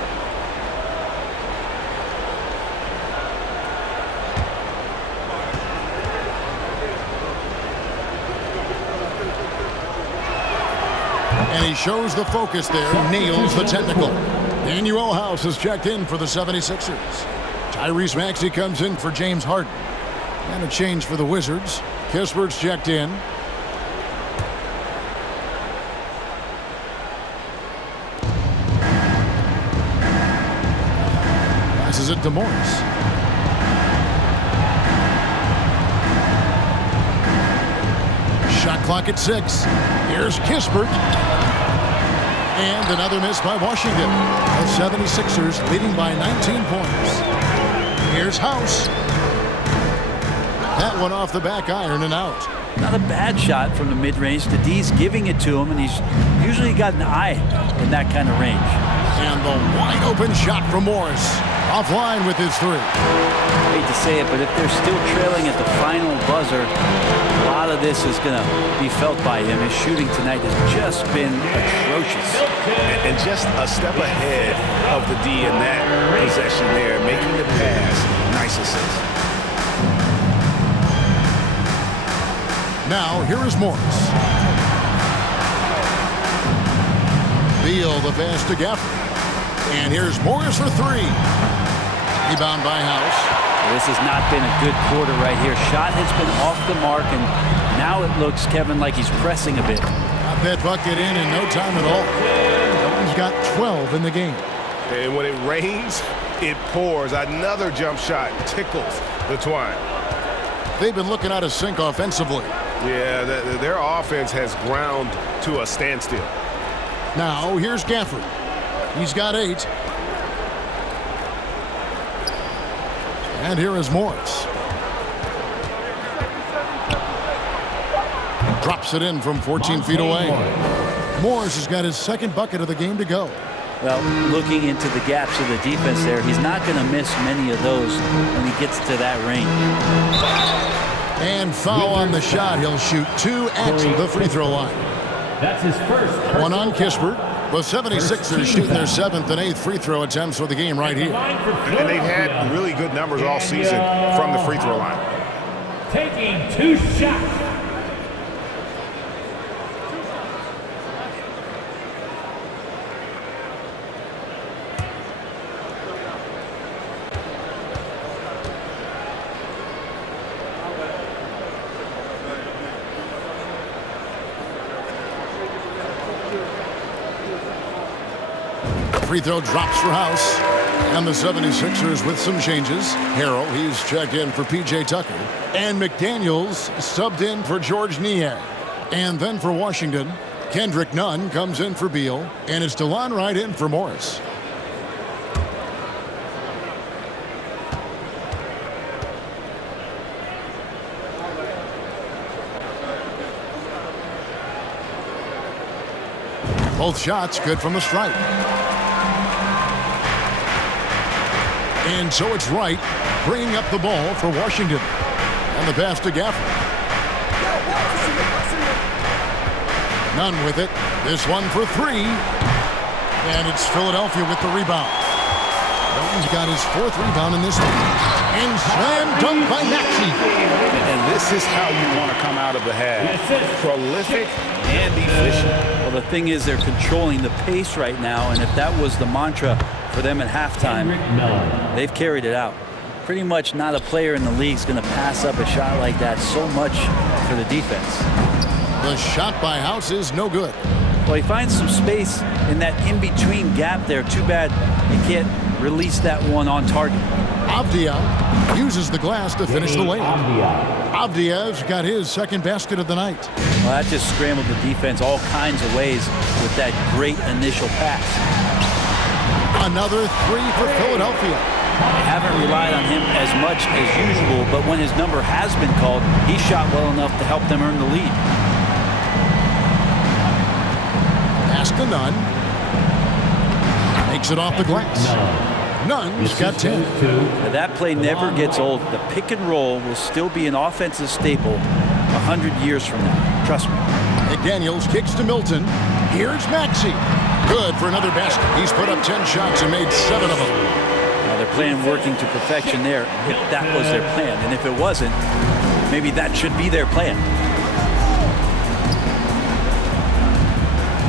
And he shows the focus there, nails the technical. Daniel House has checked in for the 76ers. Tyrese Maxey comes in for James Harden. And a change for the Wizards. Kispert's checked in. Passes it to Morris. Shot clock at 6. Here's Kispert. And another miss by Washington. The 76ers leading by 19 points. Here's House. That one off the back iron and out. Not a bad shot from the mid-range. The D's giving it to him, and he's usually got an eye in that kind of range. And the wide open shot from Morris. Offline with his 3. I hate to say it, but if they're still trailing at the final buzzer, a lot of this is going to be felt by him. His shooting tonight has just been atrocious. And just a step ahead of the D in that possession there, making the pass. Nice assist. Now, here is Morris. Beal, the pass to Gafford. And here's Morris for 3. Rebound by House. This has not been a good quarter right here. Shot has been off the mark, and now it looks, Kevin, like he's pressing a bit. Got that bucket in no time at all. He's got 12 in the game. And when it rains, it pours. Another jump shot tickles the twine. They've been looking out of sync offensively. Yeah, their offense has ground to a standstill. Now, here's Gafford. He's got 8. And here is Morris. Drops it in from 14 feet away. Morris has got his second bucket of the game to go. Well, looking into the gaps of the defense there, he's not going to miss many of those when he gets to that range. And foul on the shot. He'll shoot 2 at the free throw line. That's his first. One on Kispert. The 76ers shooting their 7th and 8th free throw attempts for the game right here. And they've had really good numbers all season from the free throw line. Taking 2 shots. Free throw drops for House. And the 76ers with some changes. Harrell, he's checked in for P.J. Tucker. And McDaniels subbed in for George Niang. And then for Washington, Kendrick Nunn comes in for Beal. And it's DeLon Wright in for Morris. Both shots good from the stripe. And so it's Wright bringing up the ball for Washington. And the pass to Gafford. Nunn with it. This one for 3. And it's Philadelphia with the rebound. Milton's got his 4th rebound in this one. And slam dunk by Maxey. And this is how you want to come out of the half. Prolific and efficient. Well, the thing is they're controlling the pace right now, and if that was the mantra for them at halftime, they've carried it out. Pretty much not a player in the league is going to pass up a shot like that so much for the defense. The shot by House is no good. Well, he finds some space in that in-between gap there. Too bad he can't release that one on target. Avdia uses the glass to finish the layup. Avdia's got his second basket of the night. Well, that just scrambled the defense all kinds of ways with that great initial pass. Another 3 for Philadelphia. They haven't relied on him as much as usual, but when his number has been called, he shot well enough to help them earn the lead. Pass to Nunn. Makes it off the glass. Nunn's got 10. Now, that play never gets old. The pick and roll will still be an offensive staple 100 years from now. Trust me. McDaniels kicks to Milton. Here's Maxey. Good for another basket. He's put up 10 shots and made 7 of them. Now, their plan working to perfection there, if that was their plan. And if it wasn't, maybe that should be their plan.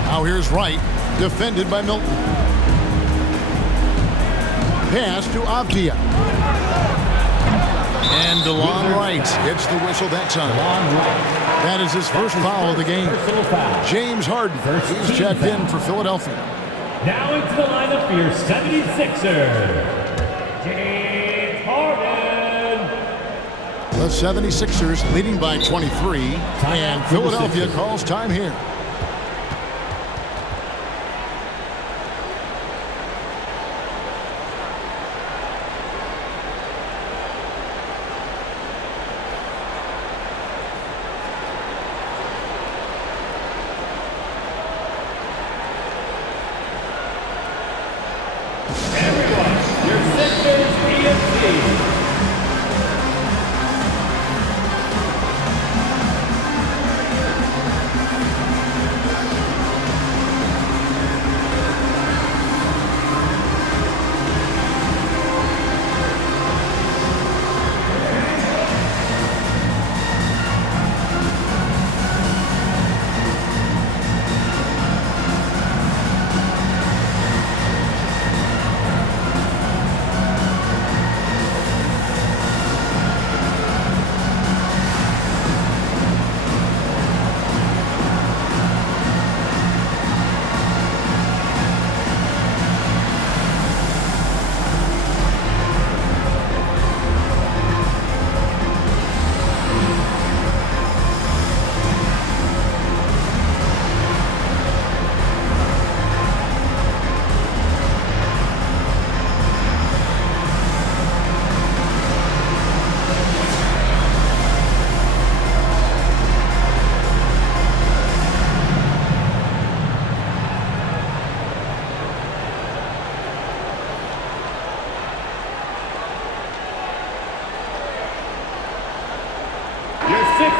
Now here's Wright, defended by Milton. Pass to Avdia. And DeLon Wright gets the whistle that time. That is his first foul of the game. James Harden, he's checked in for Philadelphia. Now into the lineup for your 76er, James Harden. The 76ers leading by 23, and Philadelphia calls time here.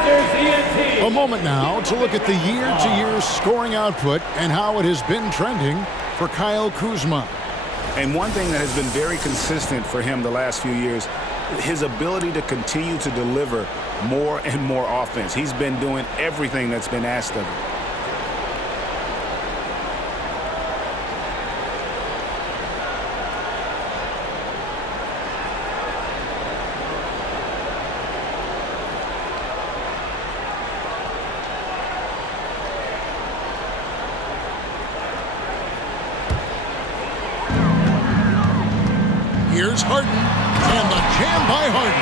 Sixers ENT. A moment now to look at the year-to-year scoring output and how it has been trending for Kyle Kuzma. And one thing that has been very consistent for him the last few years, his ability to continue to deliver more and more offense. He's been doing everything that's been asked of him. Here's Harden, and the jam by Harden.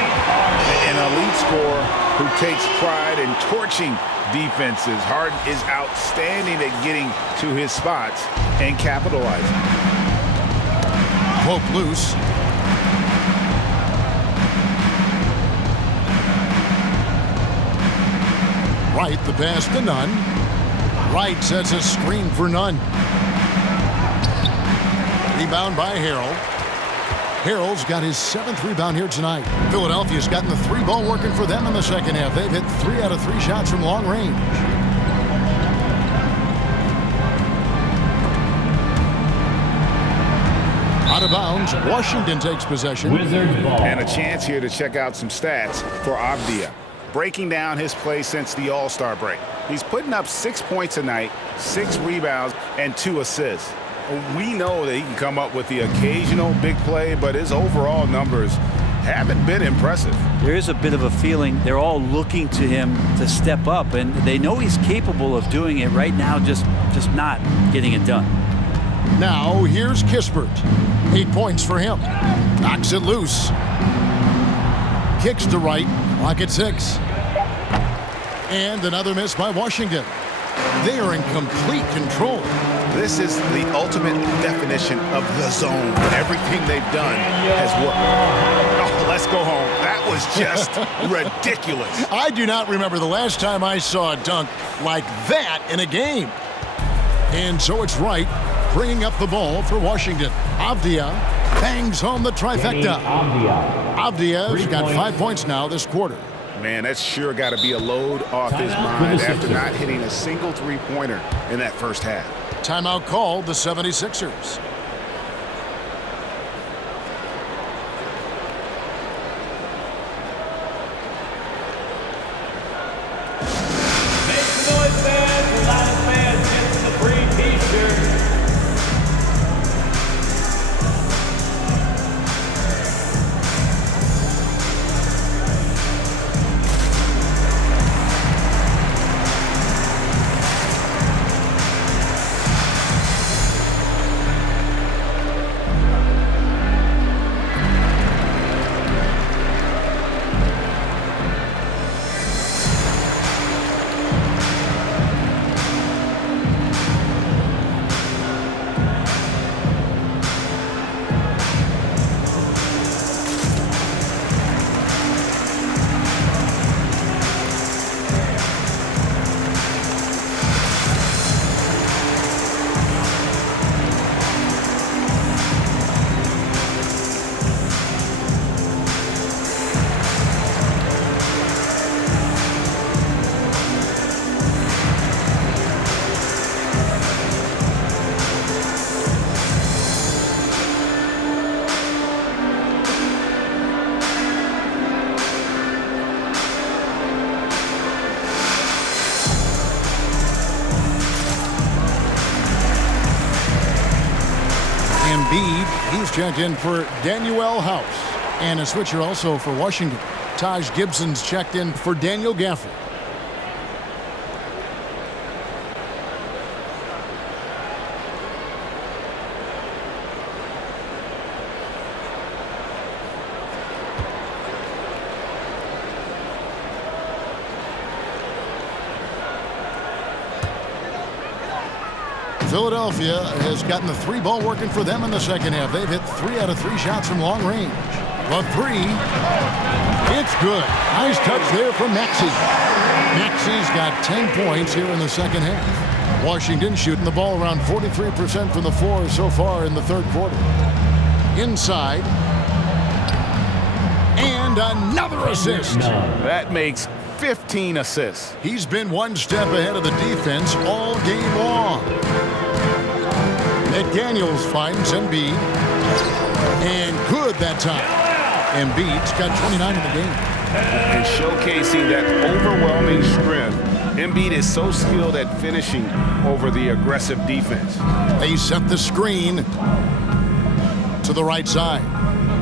An elite scorer who takes pride in torching defenses. Harden is outstanding at getting to his spots and capitalizing. Poke loose. Wright the pass to Nunn. Wright sets a screen for Nunn. Rebound by Harrell. Harrell's got his 7th rebound here tonight. Philadelphia's gotten the 3-ball working for them in the second half. They've hit 3 out of 3 shots from long range. Out of bounds, Washington takes possession. Wizards ball. And a chance here to check out some stats for Avdija. Breaking down his play since the All-Star break. He's putting up 6 points a night, 6 rebounds, and 2 assists. We know that he can come up with the occasional big play, but his overall numbers haven't been impressive. There is a bit of a feeling they're all looking to him to step up, and they know he's capable of doing it right now, just not getting it done. Now here's Kispert. 8 points for him. Knocks it loose. Kicks to Wright. Clock at 6. And another miss by Washington. They are in complete control. This is the ultimate definition of the zone. Everything they've done has worked. Oh, let's go home. That was just ridiculous. I do not remember the last time I saw a dunk like that in a game. And so it's Wright bringing up the ball for Washington. Avdija bangs home the trifecta. Avdija's got 5 points now this quarter. Man, that's sure got to be a load off his mind after not hitting a single three-pointer in that first half. Timeout called the 76ers. Make some noise, fans. A lot of fans getting the free t-shirt. He's checked in for Daniel House. And a switcher also for Washington. Taj Gibson's checked in for Daniel Gafford. Philadelphia has gotten the 3-ball working for them in the second half. They've hit 3 out of 3 shots from long range. The 3, it's good. Nice touch there from Maxey. Maxey's got 10 points here in the second half. Washington shooting the ball around 43% from the floor so far in the third quarter. Inside. And another assist. That makes 15 assists. He's been one step ahead of the defense all game long. McDaniels finds Embiid. And good that time. Embiid's got 29 in the game. And showcasing that overwhelming strength, Embiid is so skilled at finishing over the aggressive defense. They set the screen to the right side.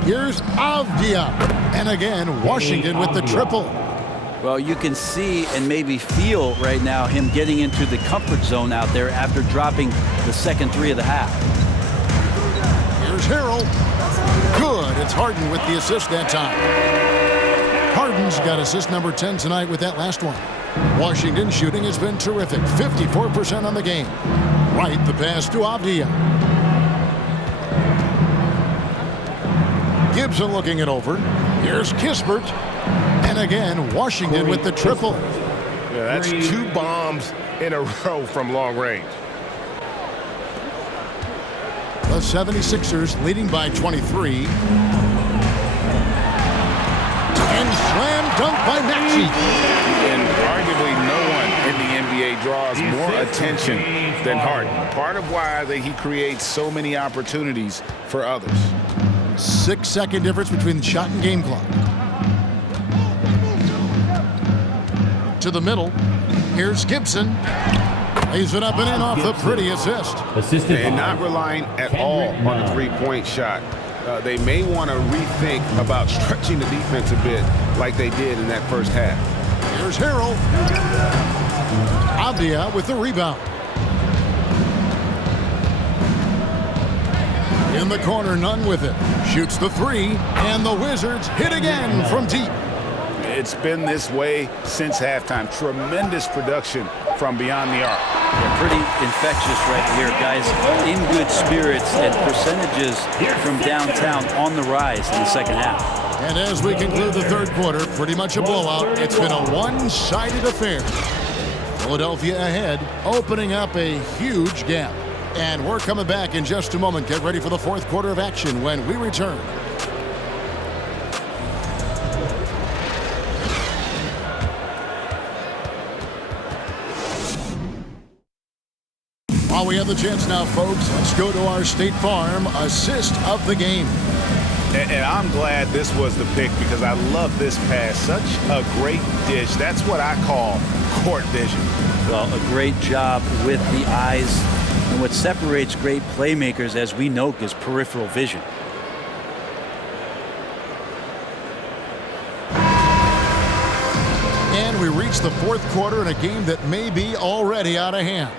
Here's Avdia. And again, Washington with the triple. Well, you can see and maybe feel right now him getting into the comfort zone out there after dropping the second three of the half. Here's Harrell. Good. It's Harden with the assist that time. Harden's got assist number 10 tonight with that last one. Washington shooting has been terrific. 54% on the game. Right, the pass to Avdia. Gibson looking it over. Here's Kispert. And again, Washington with the triple. Yeah, that's 2 bombs in a row from long range. The 76ers leading by 23. And slam dunk by Maxey. And arguably no one in the NBA draws more attention than Harden. Part of why he creates so many opportunities for others. 6-second difference between the shot and game clock. To the middle. Here's Gibson. Lays it up and in off the pretty assist. And not relying at all on the three-point shot. They may want to rethink about stretching the defense a bit like they did in that first half. Here's Harrell. Avdia with the rebound. In the corner, none with it. Shoots the three, and the Wizards hit again from deep. It's been this way since halftime. Tremendous production from beyond the arc. They're pretty infectious right here, guys. In good spirits and percentages from downtown on the rise in the second half. And as we conclude the third quarter, pretty much a blowout. It's been a one-sided affair. Philadelphia ahead, opening up a huge gap. And we're coming back in just a moment. Get ready for the fourth quarter of action when we return. While we have the chance now, folks, let's go to our State Farm assist of the game. And I'm glad this was the pick because I love this pass. Such a great dish. That's what I call court vision. Well, a great job with the eyes. And what separates great playmakers, as we know, is peripheral vision. And we reach the fourth quarter in a game that may be already out of hand.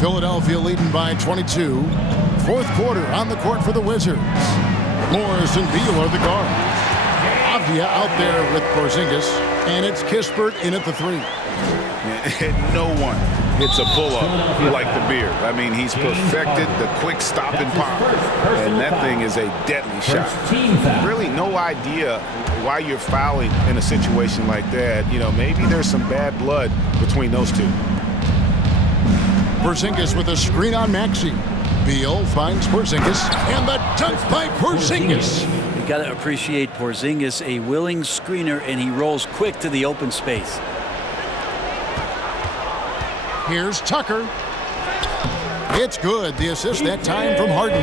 Philadelphia leading by 22. Fourth quarter on the court for the Wizards. Morris and Beal are the guards. Avdia out there with Porzingis. And it's Kispert in at the three. And no one hits a pull-up like the Beard. I mean, he's perfected the quick stop and pop. And that thing is a deadly shot. Really no idea why you're fouling in a situation like that. You know, maybe there's some bad blood between those two. Porzingis with a screen on Maxey. Beal finds Porzingis, and the dunk by Porzingis. You got to appreciate Porzingis, a willing screener, and he rolls quick to the open space. Here's Tucker. It's good. The assist that time from Harden.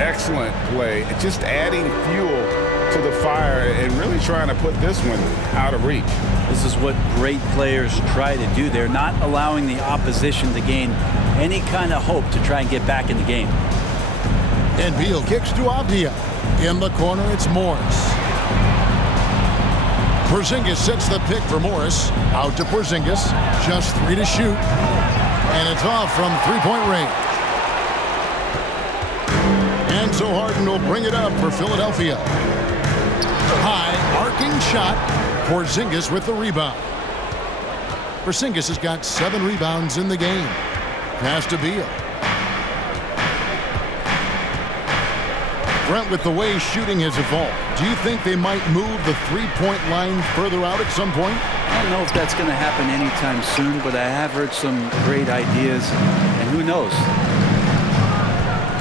Excellent play. Just adding fuel to the fire and really trying to put this one out of reach. This is what great players try to do. They're not allowing the opposition to gain any kind of hope to try and get back in the game. And Beal kicks to Avdia. In the corner, it's Morris. Porzingis sets the pick for Morris. Out to Porzingis. Just 3 to shoot. And it's off from three-point range. And so Harden will bring it up for Philadelphia. High, arcing shot. Porzingis with the rebound. Porzingis has got 7 rebounds in the game. Pass to Beal. Brent, with the way shooting has evolved, do you think they might move the three-point line further out at some point? I don't know if that's going to happen anytime soon, but I have heard some great ideas, and who knows?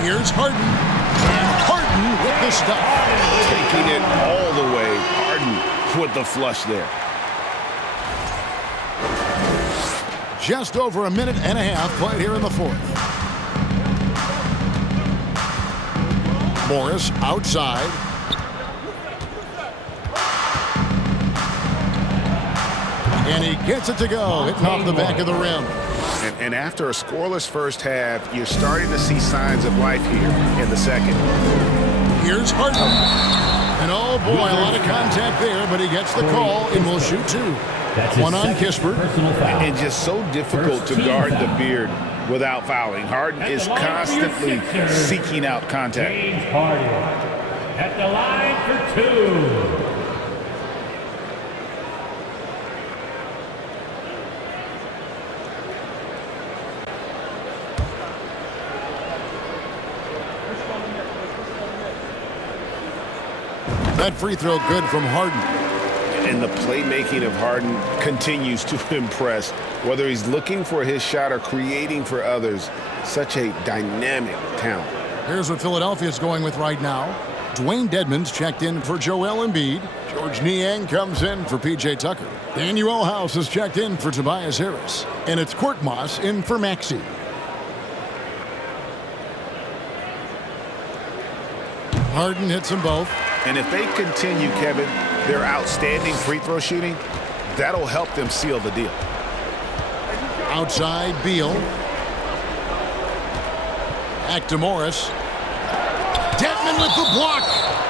Here's Harden. And Harden with the stuff. Taking it all the way. Harden with the flush there. Just over a minute and a half played here in the fourth. Morris outside. And he gets it to go, hitting off the back of the rim. And after a scoreless first half, you're starting to see signs of life here in the second. Here's Harden. And oh boy, a lot of contact there, but he gets the call and will shoot two. One on Kispert. And just so difficult to guard the beard without fouling. Harden is constantly seeking out contact. Harden at the line for two. That free throw good from Harden. And the playmaking of Harden continues to impress. Whether he's looking for his shot or creating for others, such a dynamic talent. Here's what Philadelphia's going with right now. Dwayne Dedmon's checked in for Joel Embiid. George Niang comes in for P.J. Tucker. Daniel House is checked in for Tobias Harris. And it's Kurt Moss in for Maxey. Harden hits them both. And if they continue, Kevin, their outstanding free throw shooting, that'll help them seal the deal. Outside, Beal. Back to Morris. Dedmon with the block.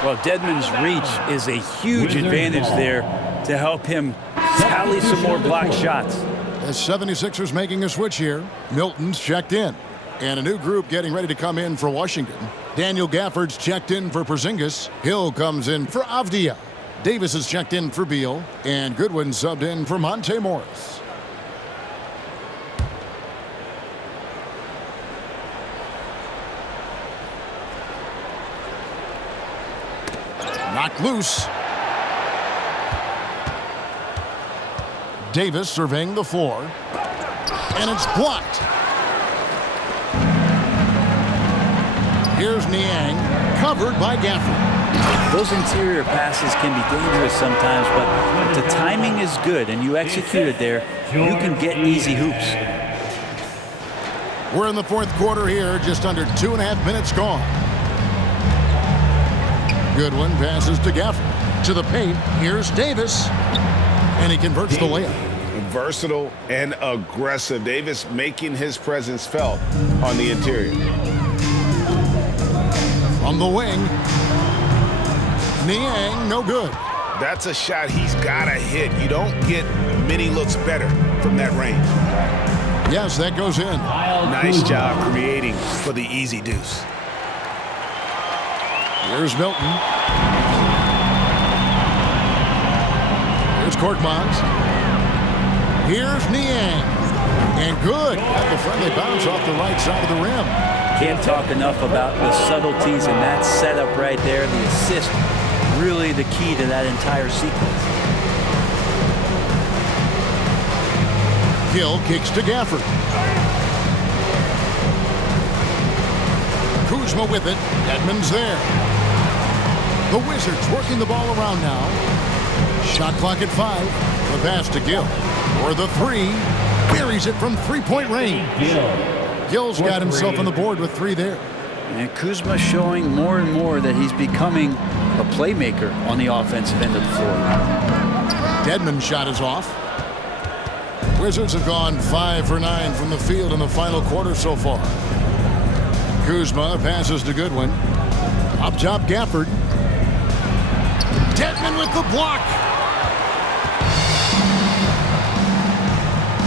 Well, Dedmon's reach is a huge advantage there to help him tally some more block shots. The 76ers making a switch here. Milton's checked in. And a new group getting ready to come in for Washington. Daniel Gafford's checked in for Porzingis. Hill comes in for Avdia. Davis is checked in for Beal. And Goodwin subbed in for Monte Morris. Knocked loose. Davis surveying the floor. And it's blocked. Here's Niang, covered by Gafford. Those interior passes can be dangerous sometimes, but if the timing is good and you execute it there, you can get easy hoops. We're in the fourth quarter here, just under 2.5 minutes gone. Goodwin passes to Gafford. To the paint, here's Davis. And he converts the layup. Versatile and aggressive. Davis making his presence felt on the interior. From the wing, Niang, no good. That's a shot he's got to hit. You don't get many looks better from that range. Yes, that goes in. Nice job creating for the easy deuce. Here's Milton. Here's Korkmaz. Here's Niang. And good. Got the friendly bounce off the right side of the rim. Can't talk enough about the subtleties in that setup right there. The assist, really the key to that entire sequence. Hill kicks to Gafford. Kuzma with it. Edmonds there. The Wizards working the ball around now. Shot clock at 5. The pass to Gill. For the three. Buries it from three-point range. Gill's got himself on the board with 3 there. And Kuzma showing more and more that he's becoming a playmaker on the offensive end of the floor. Dedmon's shot is off. Wizards have gone 5 for 9 from the field in the final quarter so far. Kuzma passes to Goodwin. Up top, Gafford. Dedmon with the block.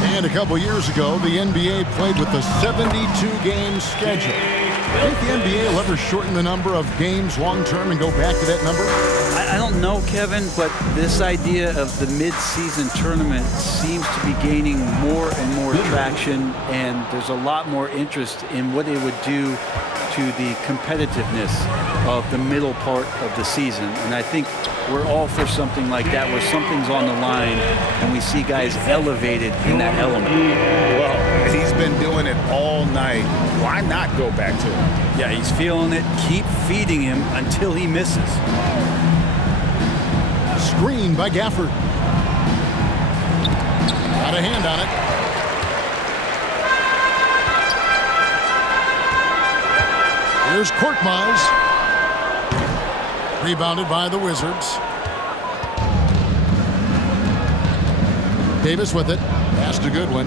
And a couple years ago, the NBA played with a 72-game schedule. Do you think the NBA will ever shorten the number of games long-term and go back to that number? I don't know, Kevin, but this idea of the mid-season tournament seems to be gaining more and more traction, and there's a lot more interest in what it would do to the competitiveness of the middle part of the season. And I think we're all for something like that, where something's on the line and we see guys elevated in that element. Well, he's been doing it all night. Why not go back to it? Yeah, he's feeling it. Keep feeding him until he misses. Screen by Gafford. Got a hand on it. Here's Korkmaz. Rebounded by the Wizards. Davis with it. Pass to Goodwin.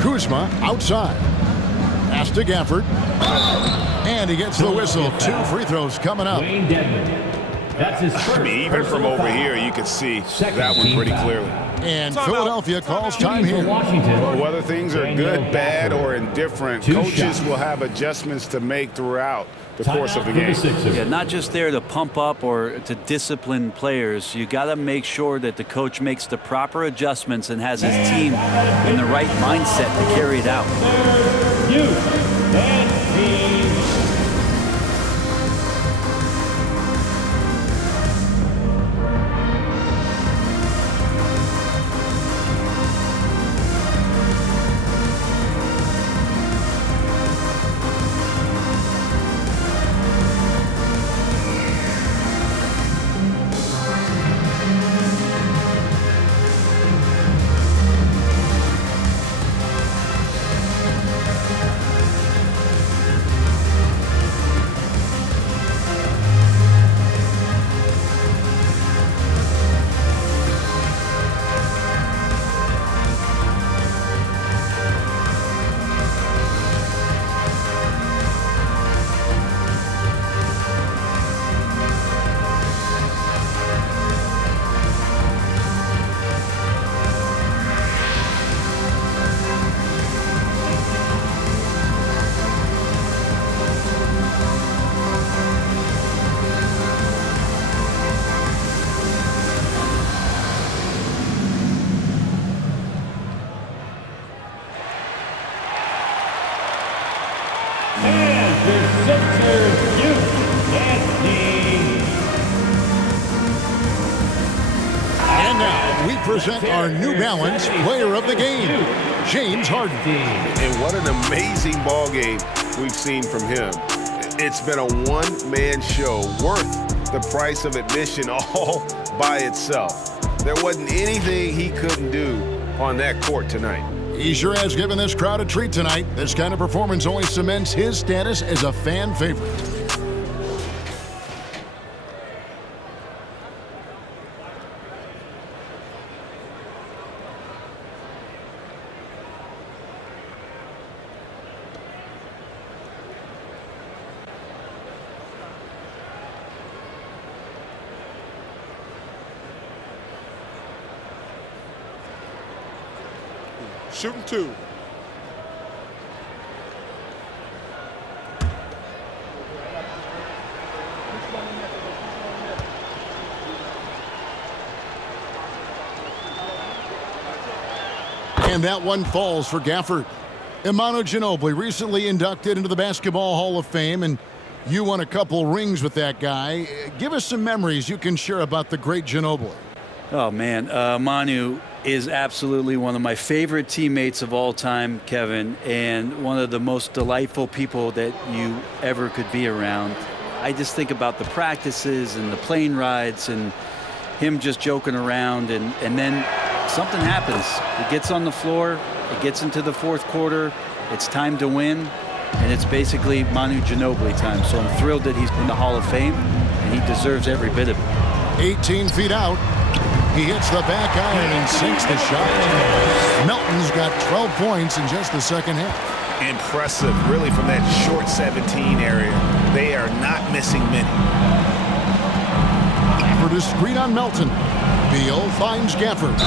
Kuzma outside. Pass to Gafford. And he gets the whistle. 2 free throws coming up. That's his first. I mean, even from over here, you can see that one pretty clearly. And Philadelphia calls time here. Whether things are good, bad, or indifferent, coaches will have adjustments to make throughout the course of the game. Yeah, not just there to pump up or to discipline players. You got to make sure that the coach makes the proper adjustments and has his team in the right mindset to carry it out. And now we present our New Balance Player of the Game, James Harden. And what an amazing ball game we've seen from him. It's been a one-man show worth the price of admission all by itself. There wasn't anything he couldn't do on that court tonight. He sure has given this crowd a treat tonight. This kind of performance only cements his status as a fan favorite. Shooting 2. And that one falls for Gafford. Imanu Ginobili, recently inducted into the Basketball Hall of Fame, and you won a couple rings with that guy. Give us some memories you can share about the great Ginobili. Oh, man. Manu is absolutely one of my favorite teammates of all time, Kevin, and one of the most delightful people that you ever could be around. I just think about the practices and the plane rides and him just joking around, and then something happens. He gets on the floor, it gets into the fourth quarter, it's time to win, and it's basically Manu Ginobili time. So I'm thrilled that he's in the Hall of Fame, and he deserves every bit of it. 18 feet out. He hits the back iron and sinks the shot. Melton's got 12 points in just the second half. Impressive, really, from that short 17 area. They are not missing many. For the screen on Melton. Beal finds Gafford.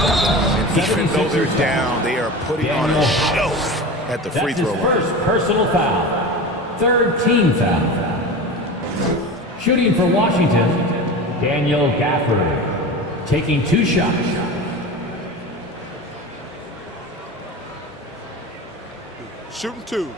Even though they're down, they are putting on a show at the free throw line. First personal foul. Third team foul. Shooting for Washington, Daniel Gafford. Taking 2 shots. Shooting 2.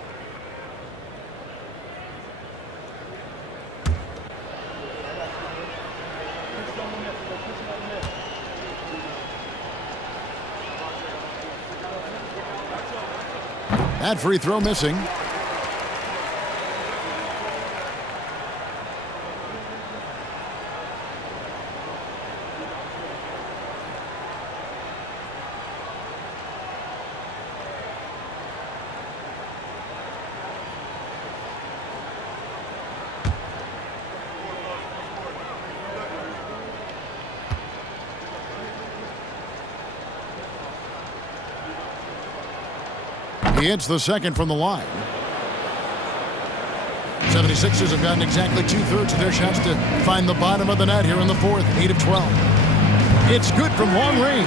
That free throw missing. He hits the second from the line. 76ers have gotten exactly 2/3 of their shots to find the bottom of the net here in the fourth. 8 of 12. It's good from long range.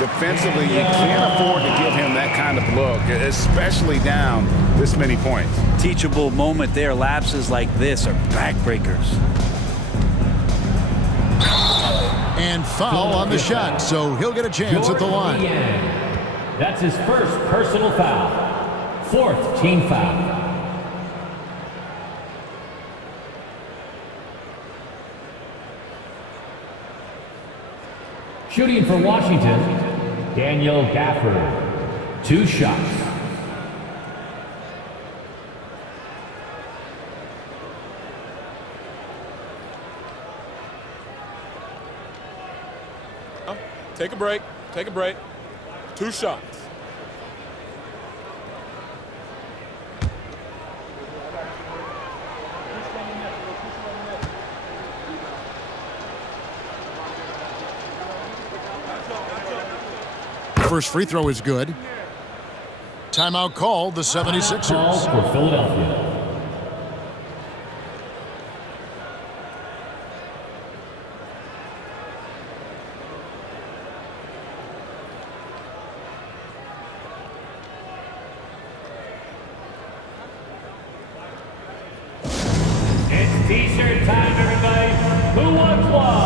Defensively, you can't afford to give him that kind of look, especially down this many points. Teachable moment there. Lapses like this are backbreakers. And foul on the shot, so he'll get a chance at the line. That's his first personal foul. Fourth team foul. Shooting for Washington, Daniel Gafford. 2 shots. Take a break. Take a break. 2 shots. First free throw is good. Timeout called, the 76ers. Call for Philadelphia. It's T-shirt time, everybody. Who wants one?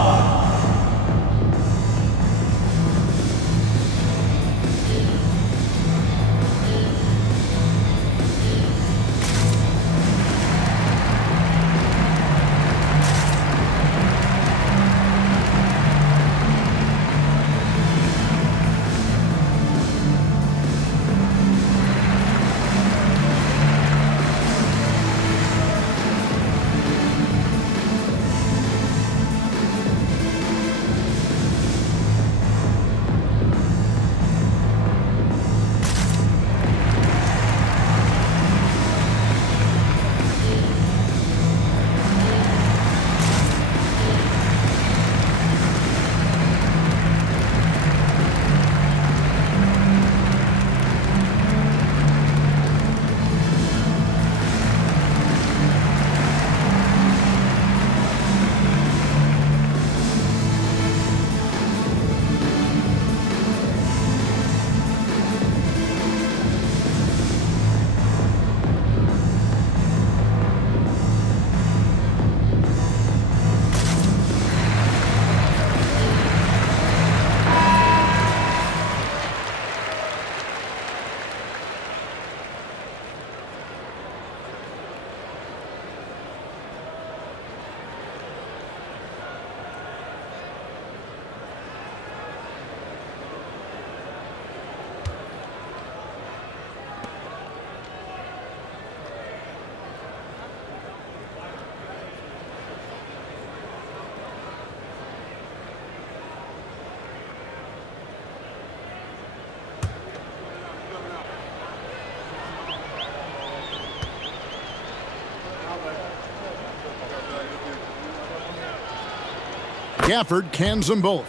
Gafford cans them both.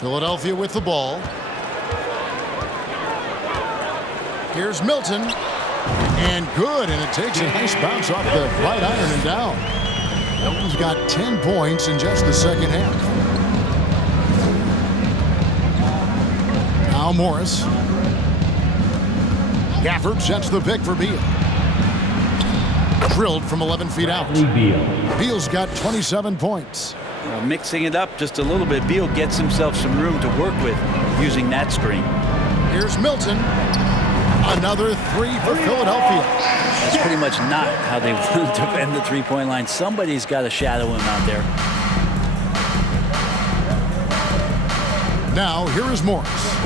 Philadelphia with the ball. Here's Milton. And good, and it takes a nice bounce off the right iron and down. Milton's got 10 points in just the second half. Now Morris. Gafford sets the pick for Beal. Drilled from 11 feet out. Beal's got 27 points. Well, mixing it up just a little bit, Beal gets himself some room to work with using that screen. Here's Milton. Another 3 for Philadelphia. That's pretty much not how they want to defend the three-point line. Somebody's got to shadow him out there. Now, here is Morris.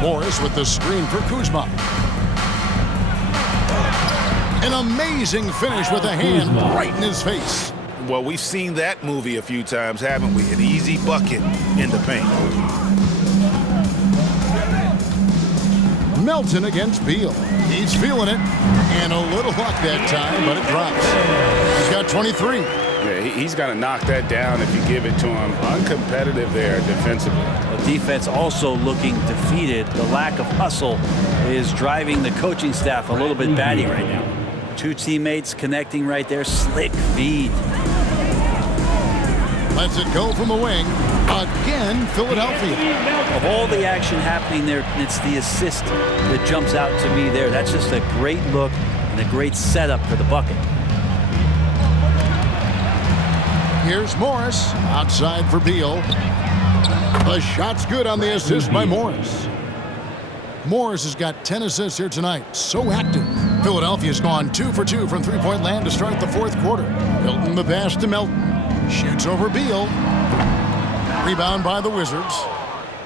Morris with the screen for Kuzma. An amazing finish with a hand right in his face. Well, we've seen that movie a few times, haven't we? An easy bucket in the paint. Melton against Beal. He's feeling it. And a little luck that time, but it drops. He's got 23. Yeah, he's going to knock that down if you give it to him. Uncompetitive there defensively. The defense also looking defeated. The lack of hustle is driving the coaching staff a little bit batty right now. Two teammates connecting right there. Slick feed. Lets it go from the wing. Again, Philadelphia. Of all the action happening there, it's the assist that jumps out to me there. That's just a great look and a great setup for the bucket. Here's Morris. Outside for Beal. The shot's good on the assist by Morris. Morris has got 10 assists here tonight. So active. Philadelphia's gone 2 for 2 from three-point land to start the fourth quarter. Milton the pass to Melton. Shoots over Beal. Rebound by the Wizards.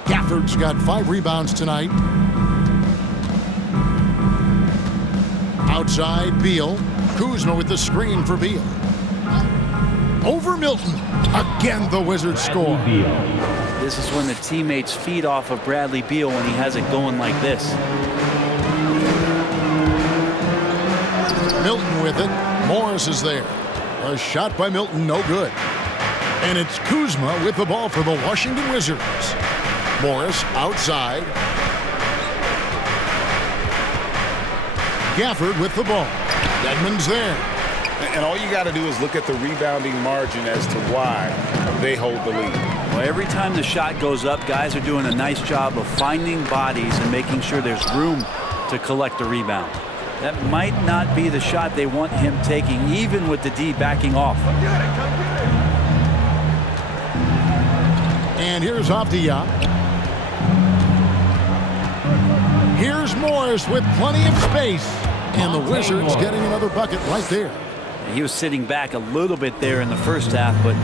Gafford's got 5 rebounds tonight. Outside Beal. Kuzma with the screen for Beal. Over Milton. Again, the Wizards score. This is when the teammates feed off of Bradley Beal when he has it going like this. Milton with it. Morris is there. A shot by Milton, no good. And it's Kuzma with the ball for the Washington Wizards. Morris outside. Gafford with the ball. Dedmon's there. And all you got to do is look at the rebounding margin as to why they hold the lead. Well, every time the shot goes up, guys are doing a nice job of finding bodies and making sure there's room to collect the rebound. That might not be the shot they want him taking, even with the D backing off. And here's Avdia. Here's Morris with plenty of space. And the Wizards getting another bucket right there. He was sitting back a little bit there in the first half, but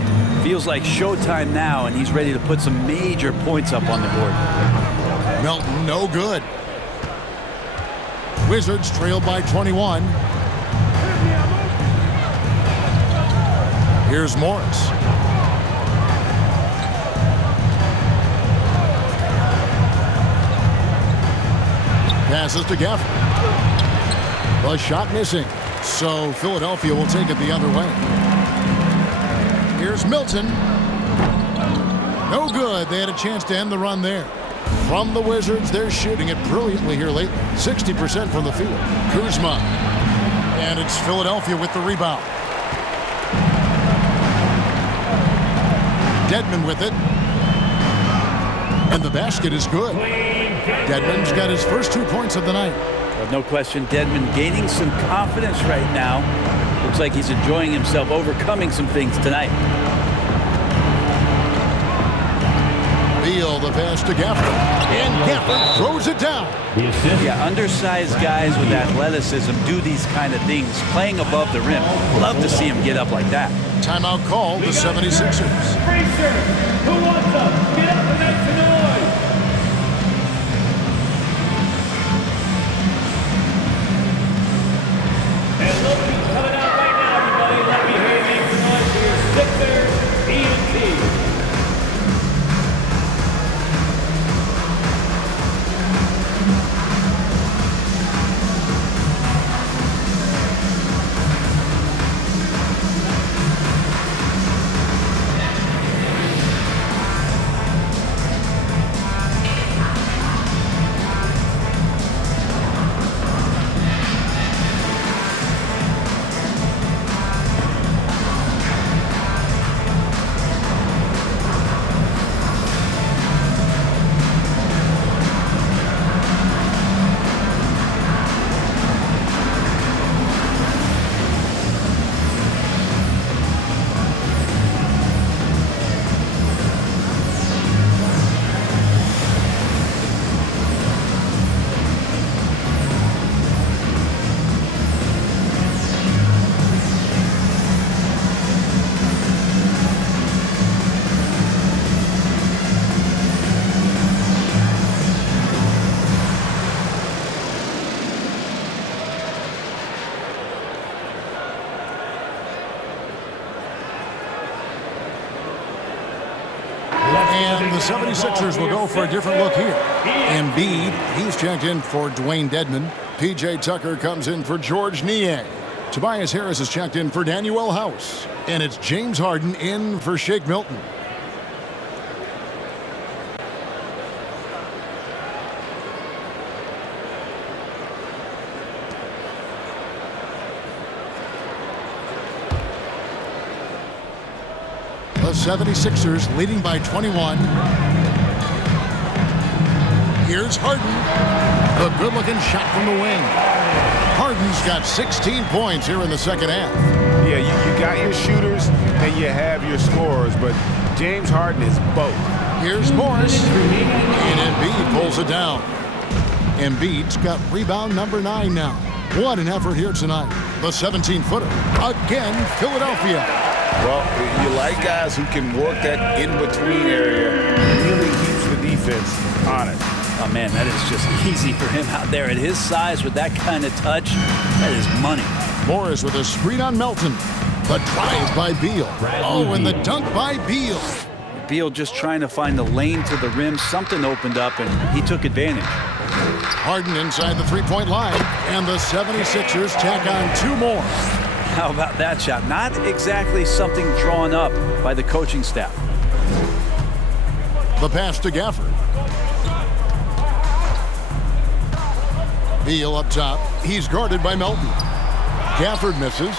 feels like showtime now, and he's ready to put some major points up on the board. Melton, no good. Wizards trail by 21. Here's Morris. Passes to Gafford. The shot missing. So Philadelphia will take it the other way. Here's Milton. No good. They had a chance to end the run there. From the Wizards, they're shooting it brilliantly here lately. 60% from the field. Kuzma. And it's Philadelphia with the rebound. Dedmon with it. And the basket is good. Dedmon's got his first 2 points of the night. Well, no question, Dedmon gaining some confidence right now. Looks like he's enjoying himself, overcoming some things tonight. Beal, the pass to Gafford. And Gafford throws it down. Yeah, undersized guys with athleticism do these kind of things, playing above the rim. Love to see him get up like that. Timeout call, the 76ers. Who wants them? Get up and make some noise. And look who's coming out right now, everybody. Let me hear you make some noise for your Sixers ENT. And the 76ers will go for a different look here. Embiid, he's checked in for Dwayne Dedmon. P.J. Tucker comes in for George Niang. Tobias Harris is checked in for Daniel House. And it's James Harden in for Shake Milton. The 76ers leading by 21. Here's Harden. The good-looking shot from the wing. Harden's got 16 points here in the second half. Yeah, you got your shooters and you have your scorers, but James Harden is both. Here's Morris. And Embiid pulls it down. Embiid's got rebound number 9 now. What an effort here tonight. The 17-footer. Again, Philadelphia. Well, you like guys who can work that in-between area. Really keeps the defense honest. Oh, man, that is just easy for him out there. At his size with that kind of touch, that is money. Morris with a screen on Melton. The drive by Beal. Oh, and the dunk by Beal. Beal just trying to find the lane to the rim. Something opened up, and he took advantage. Harden inside the three-point line, and the 76ers tack on 2 more. How about that shot? Not exactly something drawn up by the coaching staff. The pass to Gafford. Beal up top. He's guarded by Melton. Gafford misses.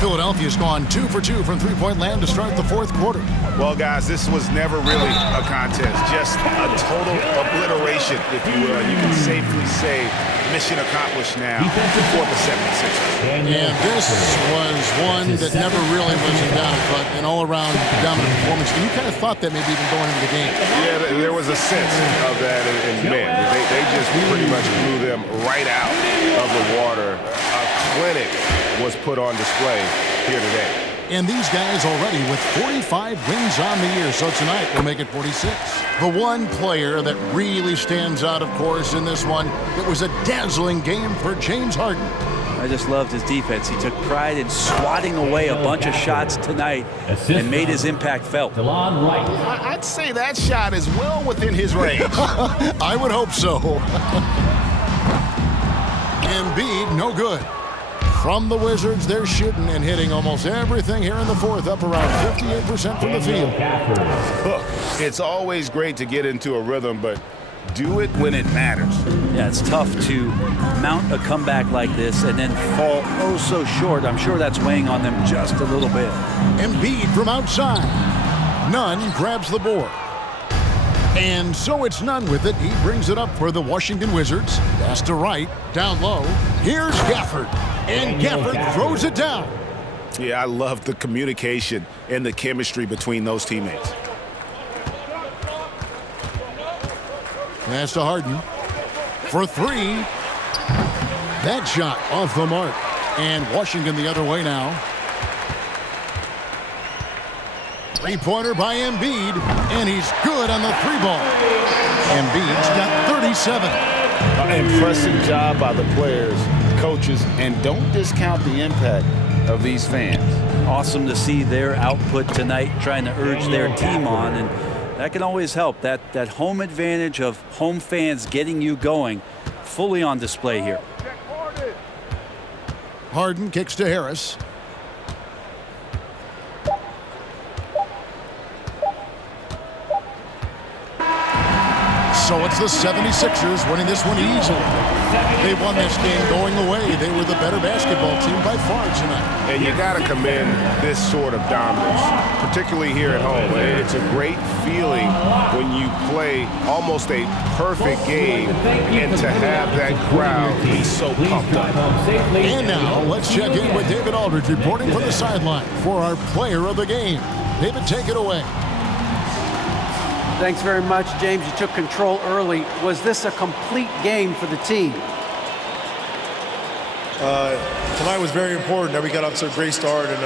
Philadelphia's gone 2 for 2 from three-point land to start the fourth quarter. Well, guys, this was never really a contest. Just a total obliteration, if you will. You can safely say mission accomplished now for the 76ers. And this was one that never really was in doubt, but an all-around dominant performance. And you kind of thought that maybe even going into the game. Yeah, there was a sense of that, and man, they just pretty much blew them right out of the water. A clinic was put on display here today. And these guys already with 45 wins on the year, so tonight we'll make it 46. The one player that really stands out, of course, in this one, it was a dazzling game for James Harden. I just loved his defense. He took pride in swatting away a bunch of shots tonight and made his impact felt. I'd say that shot is well within his range. I would hope so. Embiid, no good. From the Wizards, they're shooting and hitting almost everything here in the fourth, up around 58% from the field. Look, it's always great to get into a rhythm, but do it when it matters. Yeah, it's tough to mount a comeback like this and then fall oh so short. I'm sure that's weighing on them just a little bit. Embiid from outside. Nunn grabs the board. And so it's Nunn with it. He brings it up for the Washington Wizards. Pass to right, down low. Here's Gafford. And Gafford throws it down. Yeah, I love the communication and the chemistry between those teammates. Pass to Harden. For 3. That shot off the mark. And Washington the other way now. Three-pointer by Embiid, and he's good on the 3-ball. Embiid's got 37. An impressive job by the players, coaches, and don't discount the impact of these fans. Awesome to see their output tonight, trying to urge their team on, and that can always help. That home advantage of home fans getting you going, fully on display here. Harden kicks to Harris. So it's the 76ers winning this one easily. They won this game going away. They were the better basketball team by far tonight. And you got to commend this sort of dominance, particularly here at home. It's a great feeling when you play almost a perfect game and to have that crowd be so pumped up. And now let's check in with David Aldridge reporting from the sideline for our player of the game. David, take it away. Thanks very much, James. You took control early. Was this a complete game for the team? Tonight was very important that we got off to a great start and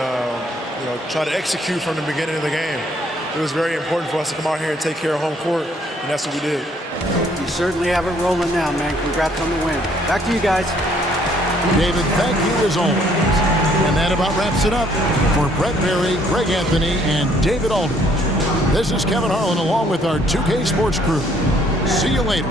try to execute from the beginning of the game. It was very important for us to come out here and take care of home court, and that's what we did. You certainly have it rolling now, man. Congrats on the win. Back to you guys. David, thank you as always. And that about wraps it up for Brett Berry, Greg Anthony, and David Aldridge. This is Kevin Harlan along with our 2K Sports crew. See you later.